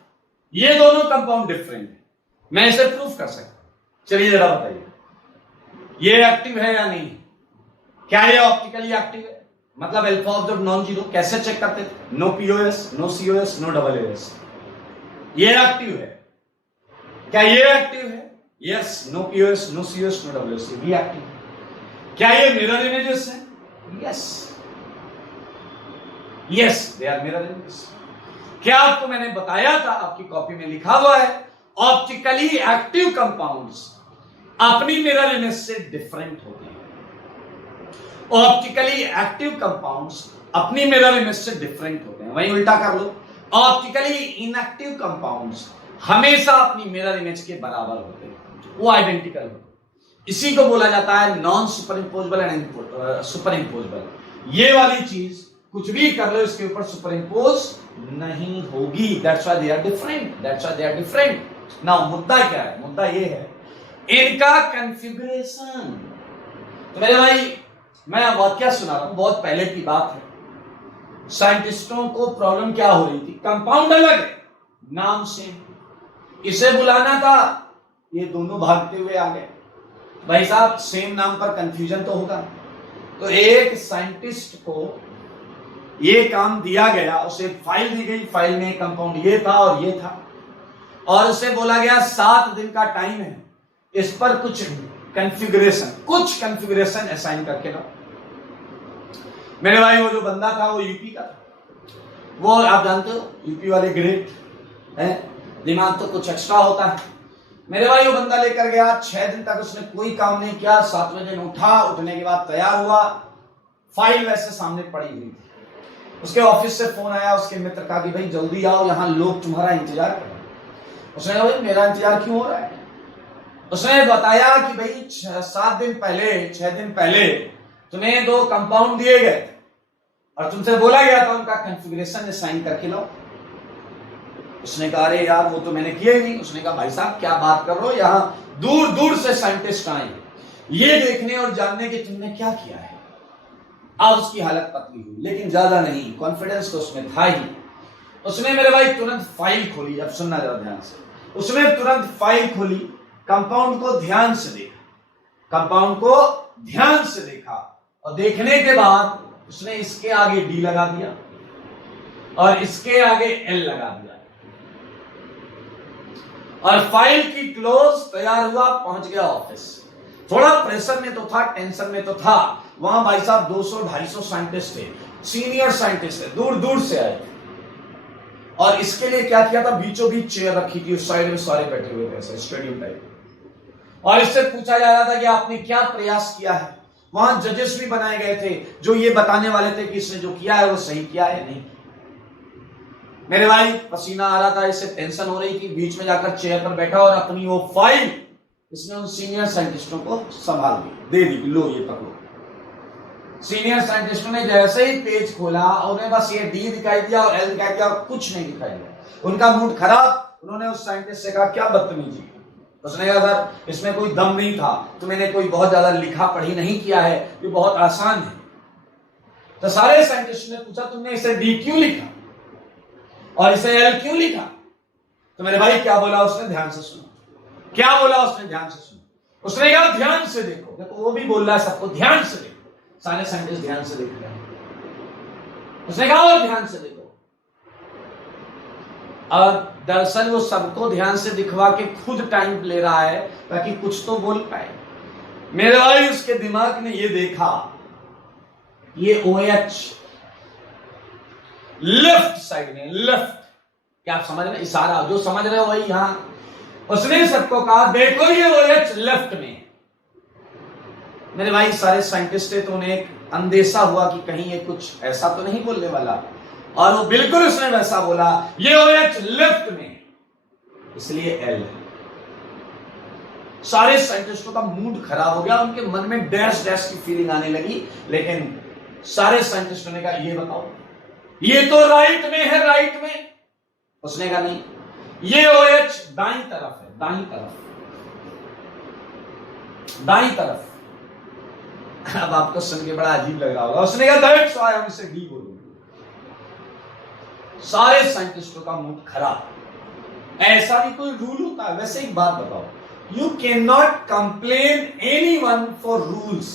ये दोनों कंपाउंड डिफरेंट है, मैं इसे प्रूफ कर सकता। चलिए जरा बताइए, ये एक्टिव है या नहीं? क्या ये ऑप्टिकली एक्टिव है? मतलब अल्फा ऑब्जर्व नॉन जीरो कैसे चेक करते थे? No POS, no COS, no double AOS. ये एक्टिव है। क्या ये एक्टिव है? Yes, no POS, no COS, no double AOS, भी एक्टिव है। क्या ये मिरर इमेजेस है? Yes, yes they are mirror images. क्या आपको मैंने बताया था, आपकी कॉपी में लिखा हुआ है, ऑप्टिकली एक्टिव कंपाउंड्स अपनी मिरर इमेज से डिफरेंट होते हैं। ऑप्टिकली एक्टिव कंपाउंड्स अपनी मिरर इमेज से डिफरेंट होते हैं। वहीं उल्टा कर लो, ऑप्टिकली इनएक्टिव कंपाउंड्स हमेशा अपनी मिरर इमेज के बराबर होते हैं, वो आइडेंटिकल होते हैं। इसी को बोला जाता है नॉन सुपर इंपोजेबल एंड सुपर इंपोजेबल। ये वाली चीज कुछ भी कर लो, इसके ऊपर सुपर इंपोज नहीं होगी। That's why they are different, that's why they are different. Now मुद्दा क्या है? मुद्दा ये है इनका कॉन्फ़िगरेशन। तो मेरे भाई, मैं वाकया सुना रहा हूं, बहुत पहले की बात है। साइंटिस्टों को प्रॉब्लम क्या हो रही थी? कंपाउंड अलग है, नाम सेम। इसे बुलाना था, ये दोनों भागते हुए आ गए। भाई साहब, सेम नाम पर कंफ्यूजन तो होगा। तो एक साइंटिस्ट को ये काम दिया गया, उसे फाइल दी गई, फाइल में कंपाउंड ये था और ये था, और उसे बोला गया 7 दिन का टाइम है, इस पर कुछ कॉन्फ़िगरेशन असाइन करके लो। मेरे भाई, वो जो बंदा था वो यूपी का था, वो आप जानते हो यूपी वाले ग्रेट है, दिमाग तो कुछ एक्स्ट्रा होता है। मेरे भाई, वो बंदा लेकर गया, 6 दिन तक उसने कोई काम नहीं किया। 7वें दिन उठा, उठने के बाद तैयार हुआ, फाइल वैसे सामने पड़ी हुई थी। उसके ऑफिस से फोन आया उसके मित्र का कि भाई जल्दी आओ, यहाँ लोग तुम्हारा इंतजार कर रहे हैं। उसने कहा भाई मेरा इंतजार क्यों हो रहा है? उसने बताया कि भाई 6 दिन पहले तुम्हें 2 कंपाउंड दिए गए थे और तुमसे बोला गया था उनका कॉन्फ़िगरेशन असाइन करके लो। उसने कहा अरे यार, वो तो मैंने किया ही नहीं। उसने कहा भाई साहब क्या बात कर रहे हो, यहाँ दूर दूर से साइंटिस्ट आए ये देखने और जानने कि तुमने क्या किया है। अब उसकी हालत पतली हुई, लेकिन ज्यादा नहीं, कॉन्फिडेंस तो उसमें था ही। उसने मेरे भाई तुरंत फाइल खोली। अब सुनना जरा ध्यान से। उसने तुरंत फाइल खोली, कंपाउंड को ध्यान से देखा, और देखने के बाद उसने इसके आगे डी लगा दिया और इसके आगे एल लगा दिया, और फाइल की क्लोज तैयार हुआ, पहुंच गया ऑफिस। थोड़ा प्रेशर में तो था, टेंशन में तो था। वहां भाई साहब 200-250 साइंटिस्ट थे, सीनियर साइंटिस्ट थे, दूर दूर से आए थे। और इसके लिए क्या किया था, बीचों बीच चेयर रखी थी, उस साइड में सारे बैठे हुए थे ऐसे स्टेडियम टाइप। और इससे पूछा जा रहा था कि आपने क्या प्रयास किया है। वहां जजेस भी बनाए गए थे जो ये बताने वाले थे कि इसने जो किया है वो सही किया है नहीं। मेरे भाई पसीना आ रहा था, इससे टेंशन हो रही थी। बीच में जाकर चेयर पर बैठा और अपनी वो फाइल इसने उन सीनियर साइंटिस्टों को संभाल दी, दे दी, लो ये पकड़ो। सीनियर साइंटिस्टों ने जैसे ही पेज खोला, उन्हें बस ये डी दिखाई दिया और एल दिखाई दिया और कुछ नहीं दिखाई दिया। उनका मूड खराब। उन्होंने उस साइंटिस्ट से कहा क्या बदतमीजी। उसने कहा सर इसमें कोई दम नहीं था, तो मैंने कोई बहुत ज्यादा लिखा पढ़ी नहीं किया है, ये बहुत आसान है। तो सारे साइंटिस्ट ने पूछा तुमने इसे डी क्यों लिखा और इसे एल क्यों लिखा? तो मेरे भाई क्या बोला उसने, ध्यान से सुनो। क्या बोला उसने, ध्यान से सुनो। उसने कहा ध्यान से देखो। देखो वो भी बोल रहा है सबको ध्यान से देखो। सारे साइंटिस्ट ध्यान से देख रहे हैं। उसने कहा और ध्यान से देखो। और दरअसल वो सबको ध्यान से दिखवा के खुद टाइम ले रहा है ताकि कुछ तो बोल पाए। मेरे भाई उसके दिमाग ने ये देखा, ये OH लेफ्ट साइड में, लेफ्ट, क्या आप समझ रहे? इशारा जो समझ रहे हो वही। यहां उसने सबको कहा देखो ये OH लेफ्ट में। मेरे भाई सारे साइंटिस्ट थे तो उन्हें एक अंदेशा हुआ कि कहीं ये कुछ ऐसा तो नहीं बोलने वाला, और वो बिल्कुल उसने वैसा बोला, ये OH लेफ्ट में, इसलिए L। सारे साइंटिस्टों का मूड खराब हो गया, उनके मन में डैश डैश की फीलिंग आने लगी। लेकिन सारे साइंटिस्टों ने कहा ये बताओ, ये तो राइट में है, राइट में। उसने कहा नहीं, ये OH दाईं तरफ है, दाईं तरफ, दाईं तरफ। अब आपको सुन के बड़ा अजीब लग रहा होगा। उसने कहा दैट्स व्हाई हम इसे डी बोलेंगे। सारे साइंटिस्टों का मूड खराब। ऐसा भी कोई रूल होता है? वैसे एक बात बताओ, you can not complain anyone for rules.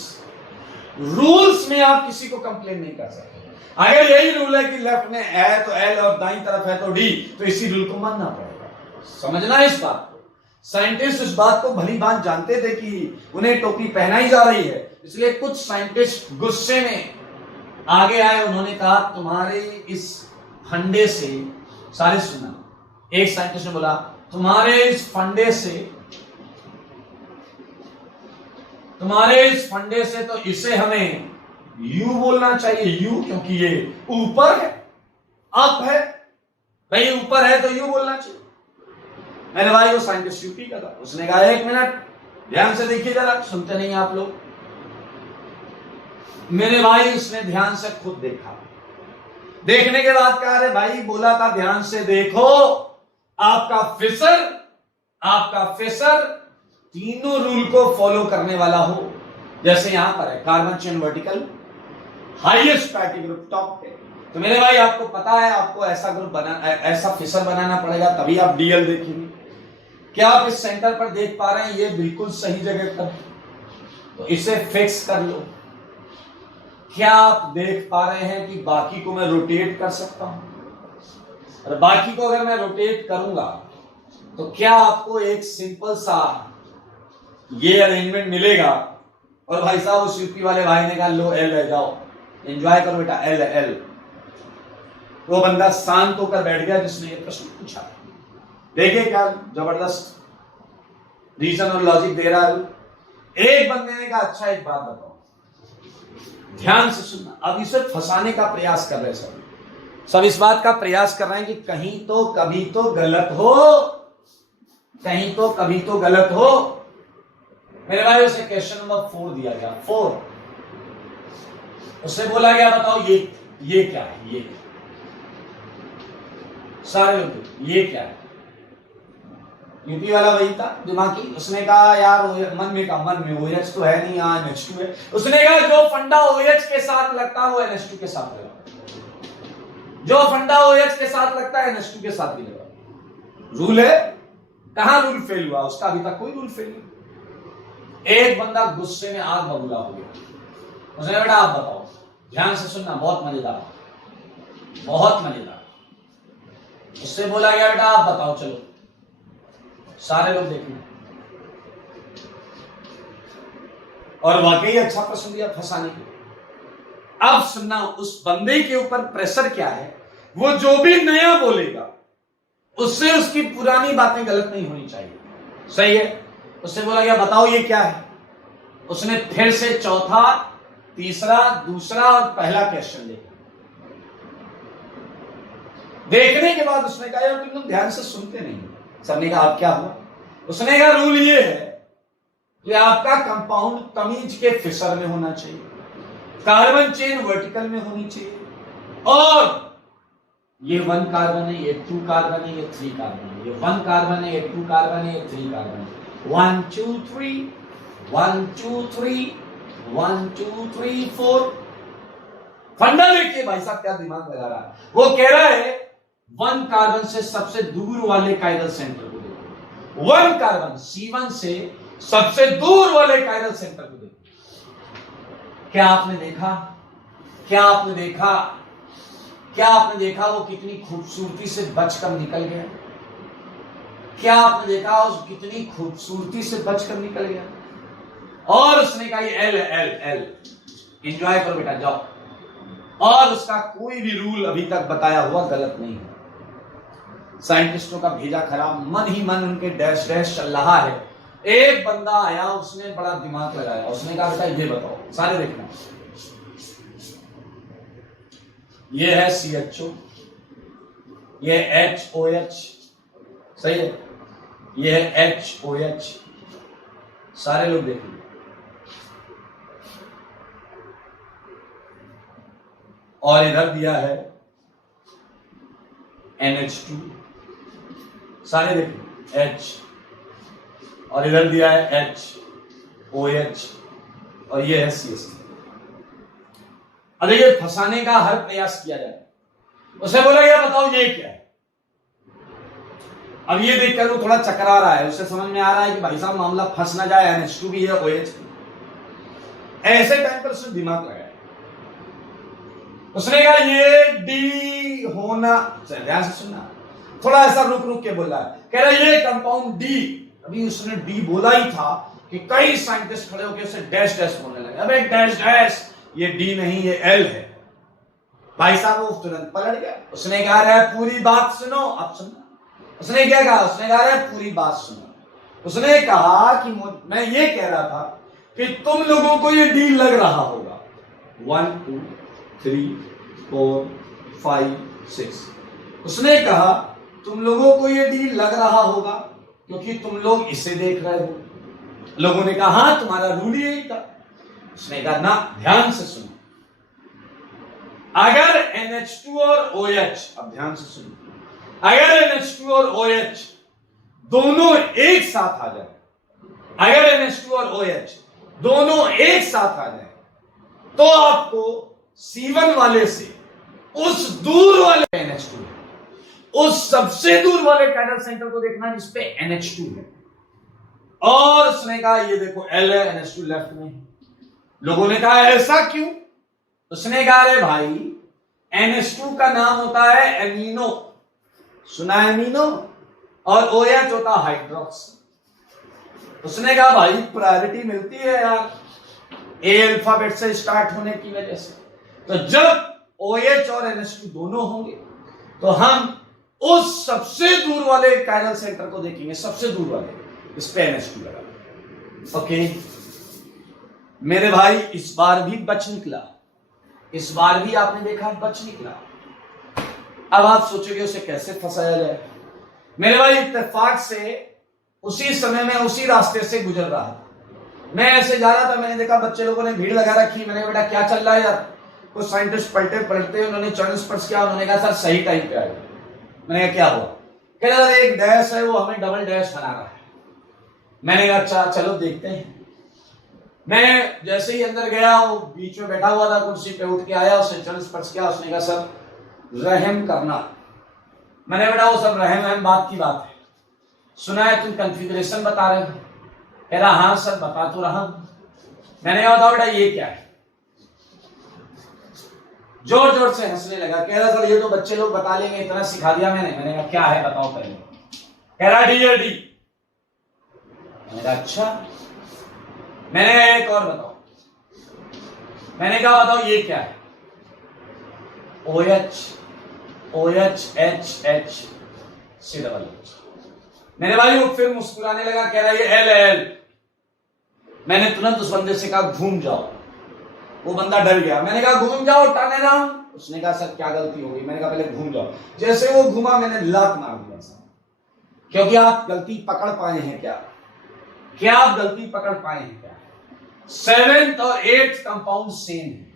Rules में आप किसी को कंप्लेन नहीं कर सकते। अगर यही रूल है कि लेफ्ट में है तो L और दाईं तरफ है तो D, तो इसी रूल को मानना पड़ेगा। समझना इस बात को। साइंटिस्ट इस बात को भली भांति जानते थे कि उन्हें टोपी पहनाई जा रही है, इसलिए कुछ साइंटिस्ट गुस्से में आगे आए। उन्होंने कहा तुम्हारे इस फंडे से, सारे सुना, एक साइंटिस्ट ने बोला तुम्हारे इस फंडे से तो इसे हमें यू बोलना चाहिए, यू, क्योंकि ये ऊपर है, अप है भाई, ऊपर है तो यू बोलना चाहिए। मेरे भाई वो साइंटिस्ट यूपी का था। उसने कहा एक मिनट ध्यान से देखिए जरा, सुनते नहीं आप लोग। मेरे भाई उसने ध्यान से खुद देखा, देखने के बाद कहा अरे भाई बोला था ध्यान से देखो। आपका फिशर तीनों रूल को फॉलो करने वाला हो। जैसे यहां पर है carbon chain vertical, highest priority group top पे। तो मेरे भाई आपको पता है आपको ऐसा ग्रुप ऐसा फिशर बनाना पड़ेगा, तभी आप डीएल देखेंगे। क्या आप इस सेंटर पर देख पा रहे हैं? ये बिल्कुल सही जगह पर, तो इसे फिक्स कर लो। क्या आप देख पा रहे हैं कि बाकी को मैं रोटेट कर सकता हूं? और बाकी को अगर मैं रोटेट करूंगा तो क्या आपको एक सिंपल सा ये अरेंजमेंट मिलेगा? और भाई साहब उस यूपी वाले भाई ने कहा लो एल है, जाओ एंजॉय करो बेटा, एल है एल। वो बंदा शांत होकर बैठ गया जिसने ये प्रश्न पूछा। देखिए क्या जबरदस्त रीजन और लॉजिक दे रहा है। एक बंदे ने कहा अच्छा एक बात बताओ, ध्यान से सुनना। अब इसे फंसाने का प्रयास कर रहे हैं सब इस बात का प्रयास कर रहे हैं कि कहीं तो कभी तो गलत हो, कहीं तो कभी तो गलत हो। मेरे भाई उसे क्वेश्चन नंबर 4 दिया गया, 4। उससे बोला गया बताओ ये क्या है? ये सारे लोग ये क्या है? यूपी वाला वही था दिमागी। उसने कहा यार मन में OH तो है नहीं, यहाँ NH2 है। उसने कहा जो फंडा OH के साथ लगता है वो NH2 के साथ लगा, जो फंडा OH के साथ लगता है NH2 के साथ भी लगा। रूल है। कहां रूल फेल हुआ? उसका अभी तक कोई रूल फेल नहीं। एक बंदा गुस्से में आग बबूला हो गया। उसने बेटा आप बताओ, ध्यान से सुनना, बहुत मजेदार, बहुत मजेदार। उससे बोला गया बेटा आप बताओ, चलो सारे लोग देखना। और वाकई अच्छा प्रश्न दिया फंसाने के। अब सुनना, उस बंदे के ऊपर प्रेशर क्या है, वो जो भी नया बोलेगा उससे उसकी पुरानी बातें गलत नहीं होनी चाहिए। सही है। उससे बोला गया बताओ ये क्या है। उसने फिर से चौथा, तीसरा, दूसरा और पहला क्वेश्चन देखा। देखने के बाद उसने कहा यार तुम ध्यान से सुनते नहीं। सबने कहा आप क्या हुआ? उसने कहा रूल ये है कि आपका कंपाउंड तमीज के फिशर में होना चाहिए, कार्बन चेन वर्टिकल में होनी चाहिए, और ये 1 कार्बन है, ये 2 कार्बन है, ये 3 कार्बन है, ये 1 कार्बन है, ये 2 कार्बन है, ये 3 कार्बन है। 1 2 3 1 2 3 1 2 3 4। फंडा देखिए भाई साहब क्या दिमाग लगा रहा है। वो कह रहा है 1 कार्बन से सबसे दूर वाले काइरल सेंटर को देखो, 1 कार्बन C1 से सबसे दूर वाले काइरल सेंटर को देखो। क्या आपने देखा? क्या आपने देखा? क्या आपने देखा वो कितनी खूबसूरती से बचकर निकल गया? क्या आपने देखा उस कितनी खूबसूरती से बचकर निकल गया? और उसने कहा ये एल एल, एंजॉय करो बेटा, जाओ। और उसका कोई भी रूल अभी तक बताया हुआ गलत नहीं है। साइंटिस्टों का भेजा खराब, मन ही मन उनके डैश डैश चल रहा है। एक बंदा आया, उसने बड़ा दिमाग लगाया। उसने कहा बेटा ये बताओ, सारे देखना, ये है CHO, ये HOH, सही है, ये है HOH, सारे लोग देखेंगे। और इधर दिया है NH2, सारे देखेंगे H, और इधर दिया है H, OH, और ये है CH। अब ये फंसाने का हर प्रयास किया जाए। उसे बोला गया बताओ ये क्या है। अब ये देखकर वो थोड़ा चकरा रहा है, उसे समझ में आ रहा है कि भाई साहब मामला फंस ना जाए, NH2 भी है OH। ऐसे टाइम पर उसने दिमाग लगाया, उसने कहा ये D होना, ध्यान से सुनना, थोड़ा ऐसा रुक रुक के बोला है, कह रहा ये कंपाउंड D। अभी उसने D बोला ही था कि कई साइंटिस्ट खड़े होकर उसे डैश डैश बोलने लगे, अबे डैश डैश, ये D नहीं ये L है। भाई साहब वो तुरंत पलट गया, उसने कहा रहा है पूरी बात सुनो। अब सुनना, उसने क्या कहा, उसने कहा रहा है पूरी बात सुनो। उसने कहा कि मैं ये कह रहा था कि तुम लोगों को ये D लग रहा होगा, 1 2 3 4 5 6। उसने कहा तुम लोगों को ये D लग रहा होगा क्योंकि तुम लोग इसे देख रहे हो। लोगों ने कहा हाँ तुम्हारा रूल यही था। उसने कहा ना, ध्यान से सुनो, अगर NH2 और OH, अब ध्यान से सुनो, अगर NH2 और OH दोनों एक साथ आ जाए, अगर NH2 और OH दोनों एक साथ आ जाए, तो आपको C1 वाले से उस दूर वाले NH2 है, उस सबसे दूर वाले काइरल सेंटर को देखना जिसपे NH2 है। और उसने कहा ये देखो L है, NH2 लेफ्ट में। लोगों ने कहा ऐसा क्यों? उसने कहा अरे भाई NH2 का नाम होता है एमिनो, सुना है एमिनो, और OH होता है हाइड्रोक्स। उसने कहा भाई प्रायोरिटी मिलती है यार A अल्फाबेट से स्टार्ट होने की वजह से, तो जब OH और NH2 दोनों होंगे तो हम उस सबसे दूर वाले काइरल सेंटर को देखेंगे, सबसे दूर वाले, इस पे NH2 लगा। ओके मेरे भाई, इस बार भी बच निकला, इस बार भी आपने देखा बच निकला। अब आप सोचोगे उसे कैसे फंसाया जाए। मेरे भाई इत्तेफाक से उसी समय में उसी रास्ते से गुजर रहा था, मैं ऐसे जा रहा था, मैंने देखा बच्चे लोगों ने भीड़ लगा रखी। मैंने कहा बेटा क्या चल रहा है यार? कुछ साइंटिस्ट पलटे उन्होंने चरण स्पर्श किया, उन्होंने कहा सर सही टाइम पे आए। मैंने कहा क्या हुआ? कह रहा एक डैश है वो हमें डबल डैश बना रहा है। मैंने कहा अच्छा चलो देखते हैं। मैं जैसे ही अंदर गया, वो बीच में बैठा हुआ था कुर्सी पे, उठ के आया, उसने चरण स्पर्श किया, उसने कहा सर रहम करना। मैंने बेटा वो सब रहम बात की बात है, सुना है तुम कॉन्फ़िगरेशन बता रहे हो? कह रहा हाँ सर बता तो रहा हूं। मैंने कहा बताओ बेटा ये क्या है? जोर जोर से हंसने लगा, कह रहा सर ये तो बच्चे लोग बता लेंगे, इतना सिखा दिया मैंने। मैंने कहा क्या है बताओ पहले। कह रहा डी डी। मैंने कहा अच्छा। मैंने कहा एक और बताओ। मैंने कहा बताओ ये क्या है? OH OH H H C double H। मैंने भाई वो फिर मुस्कुराने लगा, कह रहा ये L। मैंने तुरंत उस बंदे से कहा घूम जाओ। वो बंदा डर गया। मैंने कहा घूम जाओ टाने राम। उसने कहा सर क्या गलती हो गई? मैंने कहा पहले घूम जाओ। जैसे वो घूमा मैंने लात मार दिया सर, क्योंकि आप गलती पकड़ पाए हैं क्या? क्या आप गलती पकड़ पाए हैं क्या? 7th और 8th कंपाउंड सेम है,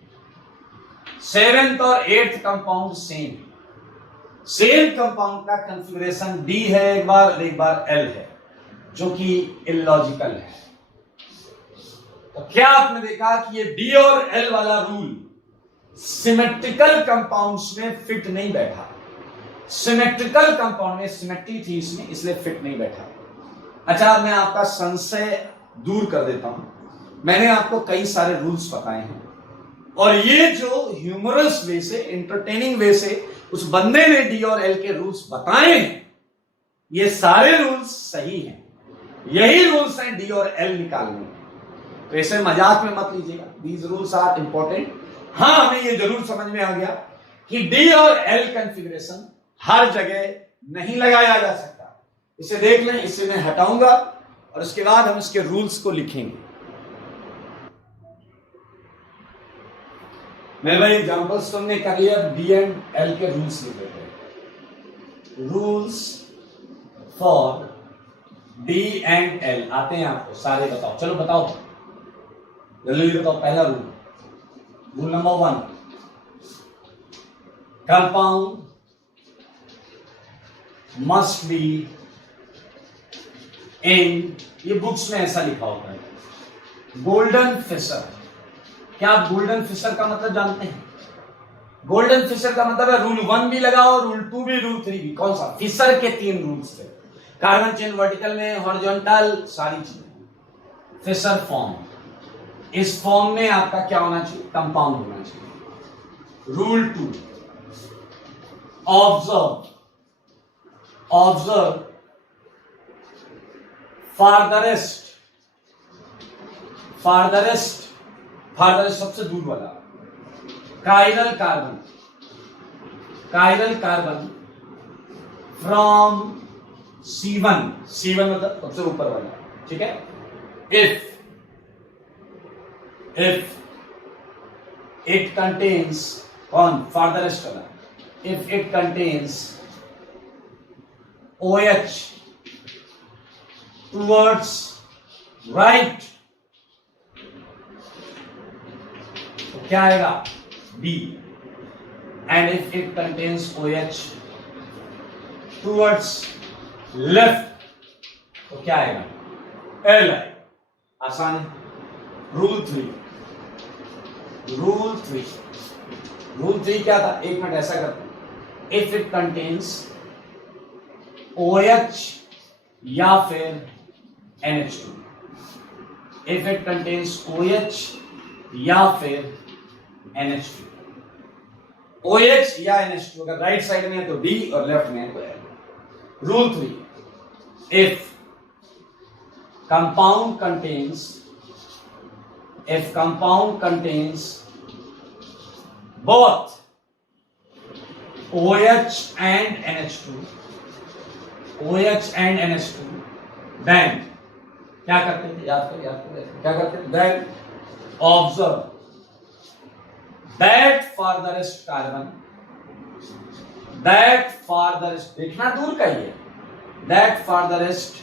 7th और 8th कंपाउंड सेम कंपाउंड का कॉन्फ़िगरेशन D है एक बार L है, जो कि इलॉजिकल है। तो क्या आपने देखा कि ये D और L वाला रूल सिमेट्रिकल कंपाउंड्स में फिट नहीं बैठा। सिमेट्रिकल कंपाउंड में सिमेट्री थी इसमें, इसलिए फिट नहीं बैठा। अच्छा मैं आपका संशय दूर कर देता हूं। मैंने आपको कई सारे रूल्स बताए हैं, और ये जो ह्यूमरस वे से, एंटरटेनिंग वे से उस बंदे ने D और L के रूल्स बताए हैं, ये सारे रूल्स सही हैं। यही रूल्स हैं D और L निकालने। तो इसे मजाक में मत लीजिएगा, दीज रूल्स आर इंपॉर्टेंट। हाँ हमें ये जरूर समझ में आ गया कि D और L कॉन्फ़िगरेशन हर जगह नहीं लगाया जा सकता। इसे देख लें, इसे मैं हटाऊंगा और उसके बाद हम इसके रूल्स को लिखेंगे। मेरे भाई एग्जांपल्स तो हमने कर लिया, D एंड L के रूल्स लिख देते हैं। Rules for D and L आते हैं आपको सारे, बताओ, चलो बताओ जल्दी बताओ। पहला rule number 1, compound must be in, ये बुक्स में ऐसा लिखा होता है, गोल्डन फिशर। क्या आप गोल्डन फिशर का मतलब जानते हैं? गोल्डन फिशर का मतलब है रूल 1 भी लगाओ, रूल 2 भी, रूल 3 भी। कौन सा? फिशर के 3 रूल्स थे, कार्बन चेन वर्टिकल में, हॉरिजॉन्टल, सारी चीजें। फिशर फॉर्म, इस फॉर्म में आपका क्या होना चाहिए? कंपाउंड होना चाहिए। रूल 2, ऑब्जर्व फारदरेस्ट सबसे दूर वाला, कायरल कार्बन फ्रॉम C1 मतलब सबसे ऊपर वाला, ठीक है। इफ इट कंटेन्स, कौन? फारदरेस्ट वाला। If it contains OH towards right, तो क्या आएगा? B। and if it contains OH towards left, तो क्या आएगा? L आएगा। आसान है। रूल 3 क्या था? एक मिनट ऐसा करते हैं, इफ इट कंटेन्स OH या फिर NH2, if it contains OH या फिर NH2, OH या NH2, अगर राइट साइड में है तो D और लेफ्ट में है तो L। Rule 3, if compound contains both OH and NH2, then क्या करते थे? याद करो क्या करते थे? then observe that farthest carbon, देखना दूर का ही है, that farthest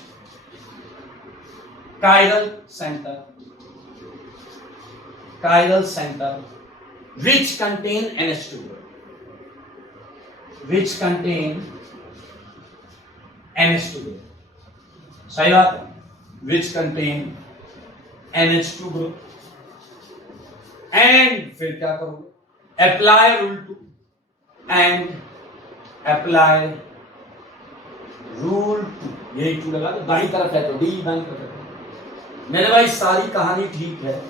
chiral center which contain NH2 group, सही बात है, which contain NH2 group, and फिर क्या करोगे? apply rule 2 and apply rule 2, यही 2 लगा दो, दाईं तरफ है तो D, बाईं तरफ है तो। मेरे भाई सारी कहानी ठीक है,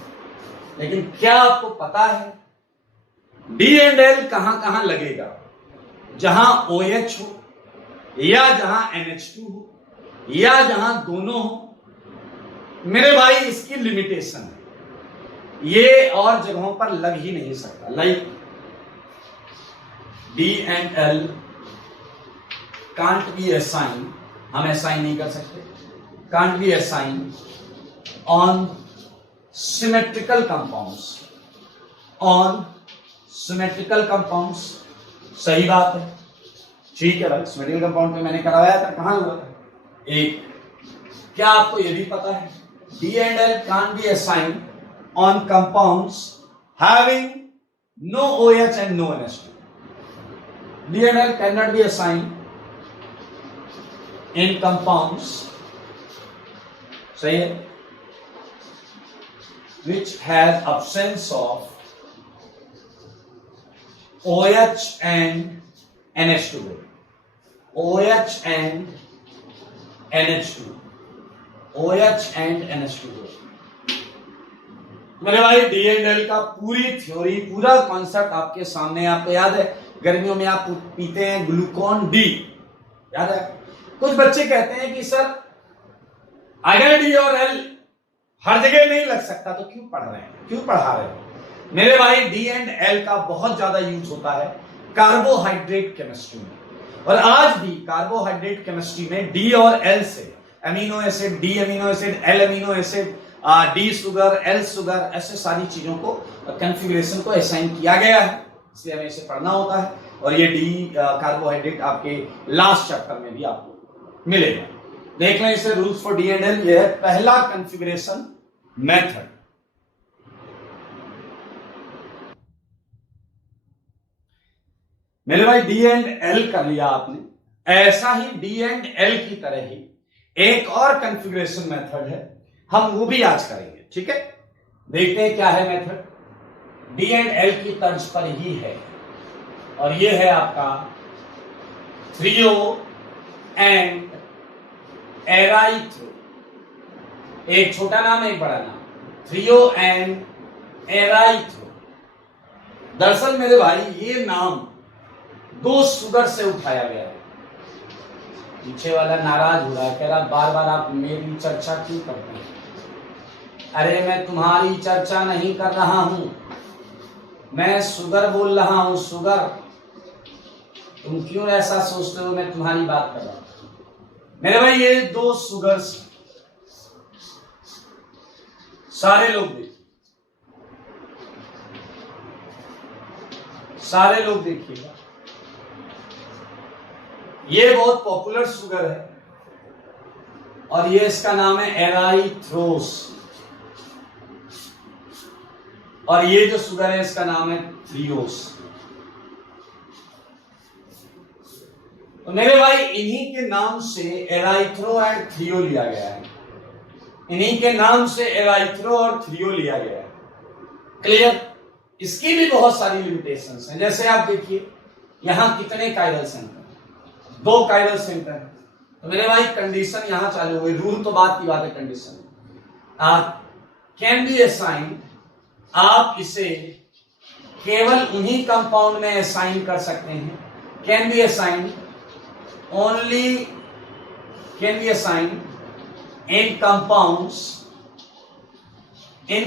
लेकिन क्या आपको पता है D एंड L कहां लगेगा? जहां OH हो, या जहां NH2 हो, या जहां दोनों हो। मेरे भाई इसकी लिमिटेशन है, ये और जगहों पर लग ही नहीं सकता। Like D and L can't be assign, हम असाइन नहीं कर सकते, can't be assign on symmetrical compounds, सही बात है, ठीक है भाई। सिमेट्रिकल कंपाउंड में मैंने करवाया था, कहां हुआ था? एक। क्या आपको यह भी पता है D and L can't be assigned on compounds having no OH and no NH2. D and L cannot be assigned in compounds, सही है, which has absence of OH and NH2. OH and NH2. मेरे भाई D and L का पूरी theory, पूरा concept आपके सामने। आपको याद है गर्मियों में आप पीते हैं ग्लूकोन डी, याद है? कुछ बच्चे कहते हैं कि सर अगर डी और एल हर जगह नहीं लग सकता तो क्यों पढ़ा रहे हैं? मेरे भाई डी एंड एल का बहुत ज्यादा यूज होता है कार्बोहाइड्रेट केमिस्ट्री में, और आज भी कार्बोहाइड्रेट केमिस्ट्री में डी और एल से amino acid, D amino acid, L amino acid, D sugar, L sugar, ऐसे सारी चीजों को कॉन्फ़िगरेशन को असाइन किया गया है, इसलिए हमें इसे पढ़ना होता है। और ये डी कार्बोहाइड्रेट आपके लास्ट चैप्टर में भी आपको मिलेगा। देख लें इसे, rules for D and L. ये है पहला कॉन्फ़िगरेशन मेथड। मेरे भाई डी एंड एल कर लिया आपने, ऐसा ही डी एंड एल की तरह ही एक और कॉन्फ़िगरेशन मेथड है, हम वो भी आज करेंगे। ठीक है, देखते हैं क्या है मेथड। डी एंड एल की तर्ज पर ही है, और ये है आपका थ्रियो एंड एराइथ्रो। एक छोटा नाम एक बड़ा नाम, थ्रियो एंड एराइथ्रो। दरअसल मेरे भाई ये नाम दो सुगर से उठाया गया है। पीछे वाला नाराज हो रहा है, कह रहा बार बार आप मेरी चर्चा क्यों करते हैं? अरे मैं तुम्हारी चर्चा नहीं कर रहा हूं, मैं सुगर बोल रहा हूं, सुगर। तुम क्यों ऐसा सोचते हो मैं तुम्हारी बात कर रहा हूं? मेरे भाई ये दो सुगर्स, सारे लोग देखिए, सारे लोग देखिएगा, ये बहुत पॉपुलर सुगर है और ये इसका नाम है एराइथ्रोस, और ये जो सुगर है इसका नाम है थ्रियोस। तो मेरे भाई इन्हीं के नाम से एराइथ्रो एंड थ्रियो लिया गया है, इन्हीं के नाम से एराइथ्रो और थ्रियो लिया गया है। क्लियर? इसकी भी बहुत सारी लिमिटेशंस हैं। जैसे आप देखिए यहां कितने कायरल सेंटर, दो कायरल सेंटर है। तो मेरे भाई कंडीशन यहां चालू हुई, रूल तो बात की बात है, कंडीशन आप कैन बी असाइन, आप इसे केवल उन्हीं कंपाउंड में असाइन कर सकते हैं। Can be assign only, can be assign in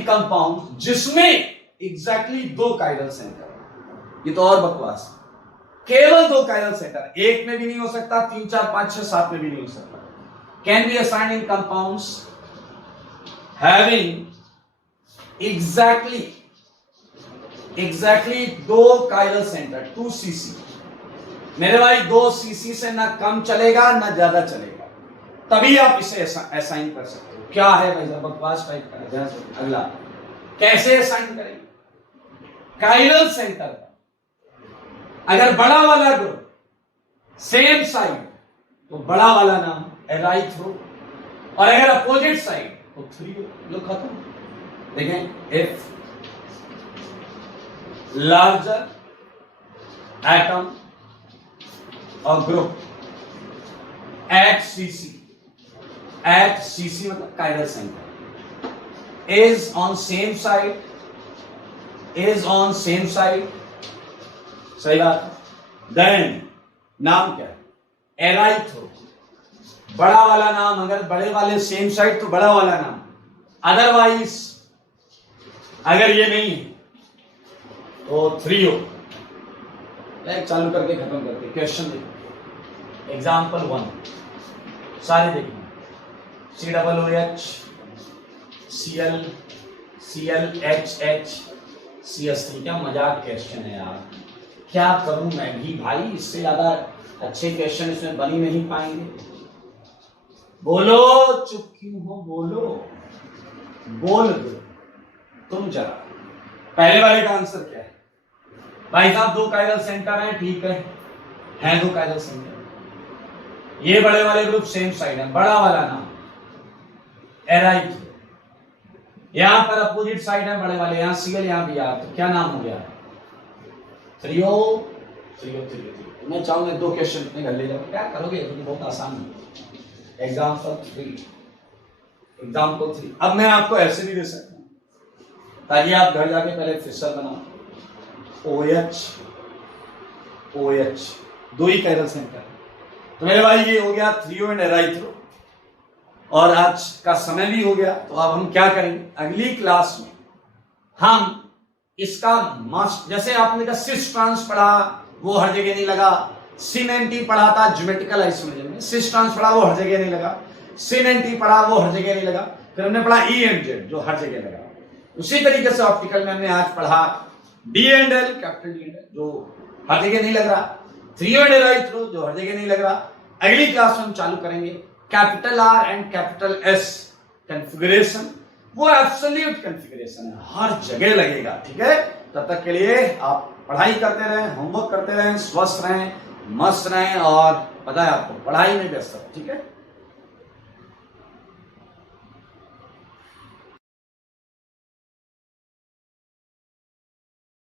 compound जिसमें एग्जैक्टली दो कायरल सेंटर। ये तो और बकवास, केवल दो कायरल सेंटर, एक में भी नहीं हो सकता, 3, 4, 5, 6, 7 में भी नहीं हो सकता। Can be assign in compounds having exactly दो कायरल सेंटर, 2 cc। मेरे भाई 2 cc से ना कम चलेगा ना ज्यादा चलेगा, तभी आप इसे असाइन कर सकते हो। क्या है भाई बकवास टाइप का? अगला कैसे असाइन करेंगे? कायरल सेंटर का अगर बड़ा वाला ग्रुप सेम साइड तो बड़ा वाला नाम एराइथ्रो, और अगर अपोजिट साइड तो थ्रियो। लो खत्म। देखें, इफ लार्जर एटम और ग्रुप एट सीसी मतलब chiral centre is on same side, सही बात। देन नाम क्या है? एराइथ्रो। बड़ा वाला नाम, अगर बड़े वाले सेम साइड तो बड़ा वाला नाम, अदरवाइज अगर ये नहीं है तो थ्रियो। चालू करके खत्म करके क्वेश्चन देखिए। एग्जाम्पल 1 सारे देखिए, COOH Cl ClHH CH3। क्या मजाक क्वेश्चन है यार, क्या करूं मैं भी भाई, इससे ज्यादा अच्छे क्वेश्चन इसमें बन ही नहीं पाएंगे। बोलो, चुप क्यों हो? बोलो, बोल दो तुम जरा। पहले वाले का आंसर क्या है भाई साहब? दो कायरल सेंटर हैं, ठीक है दो कायरल सेंटर। ये बड़े वाले ग्रुप सेम साइड है, बड़ा वाला नाम एराइथ्रो। यहां पर अपोजिट साइड है बड़े वाले, यहां Cl यहां Br, तो क्या नाम हो गया? थ्रियो। मैं चाहूंगा 2 क्वेश्चन इतने कर ले जाओ, क्या करोगे? तो बहुत आसान है। एग्जाम्पल 3। अब मैं आपको ऐसे भी दे सकता हूं ताकि आप घर जाके पहले फिशर बनाओ। OH दो ही कायरल सेंटर। तो मेरे भाई ये हो गया थ्रियो एंड एराइथ्रो, और आज का समय भी हो गया। तो अब हम क्या करेंगे, अगली क्लास में हम इसका मास्ट, जैसे आपने का सिस ट्रांस पढ़ा वो हर जगह नहीं लगा, सिन एंड टी पढ़ा था ज्योमेट्रिकल आइसोमेरिज्म में, सिस ट्रांस पढ़ा वो हर जगह नहीं लगा, सिन एंड टी पढ़ा वो हर जगह नहीं लगा, फिर हमने पढ़ा ई एंड जेड जो हर जगह लगा। उसी तरीके से ऑप्टिकल में हमने आज पढ़ा D and L, capital D and L जो हर जगह नहीं लग रहा, थ्रियो एंड एराइथ्रो जो हर जगह नहीं लग रहा। अगली क्लास में हम चालू करेंगे capital R and capital S configuration वो एब्सोल्यूट कॉन्फ़िगरेशन है, हर जगह लगेगा। ठीक है, तब तक के लिए आप पढ़ाई करते रहें, होमवर्क करते रहें, स्वस्थ रहें, मस्त रहें और पता है आपको पढ़ाई में व्यस्त रहें। ठीक है।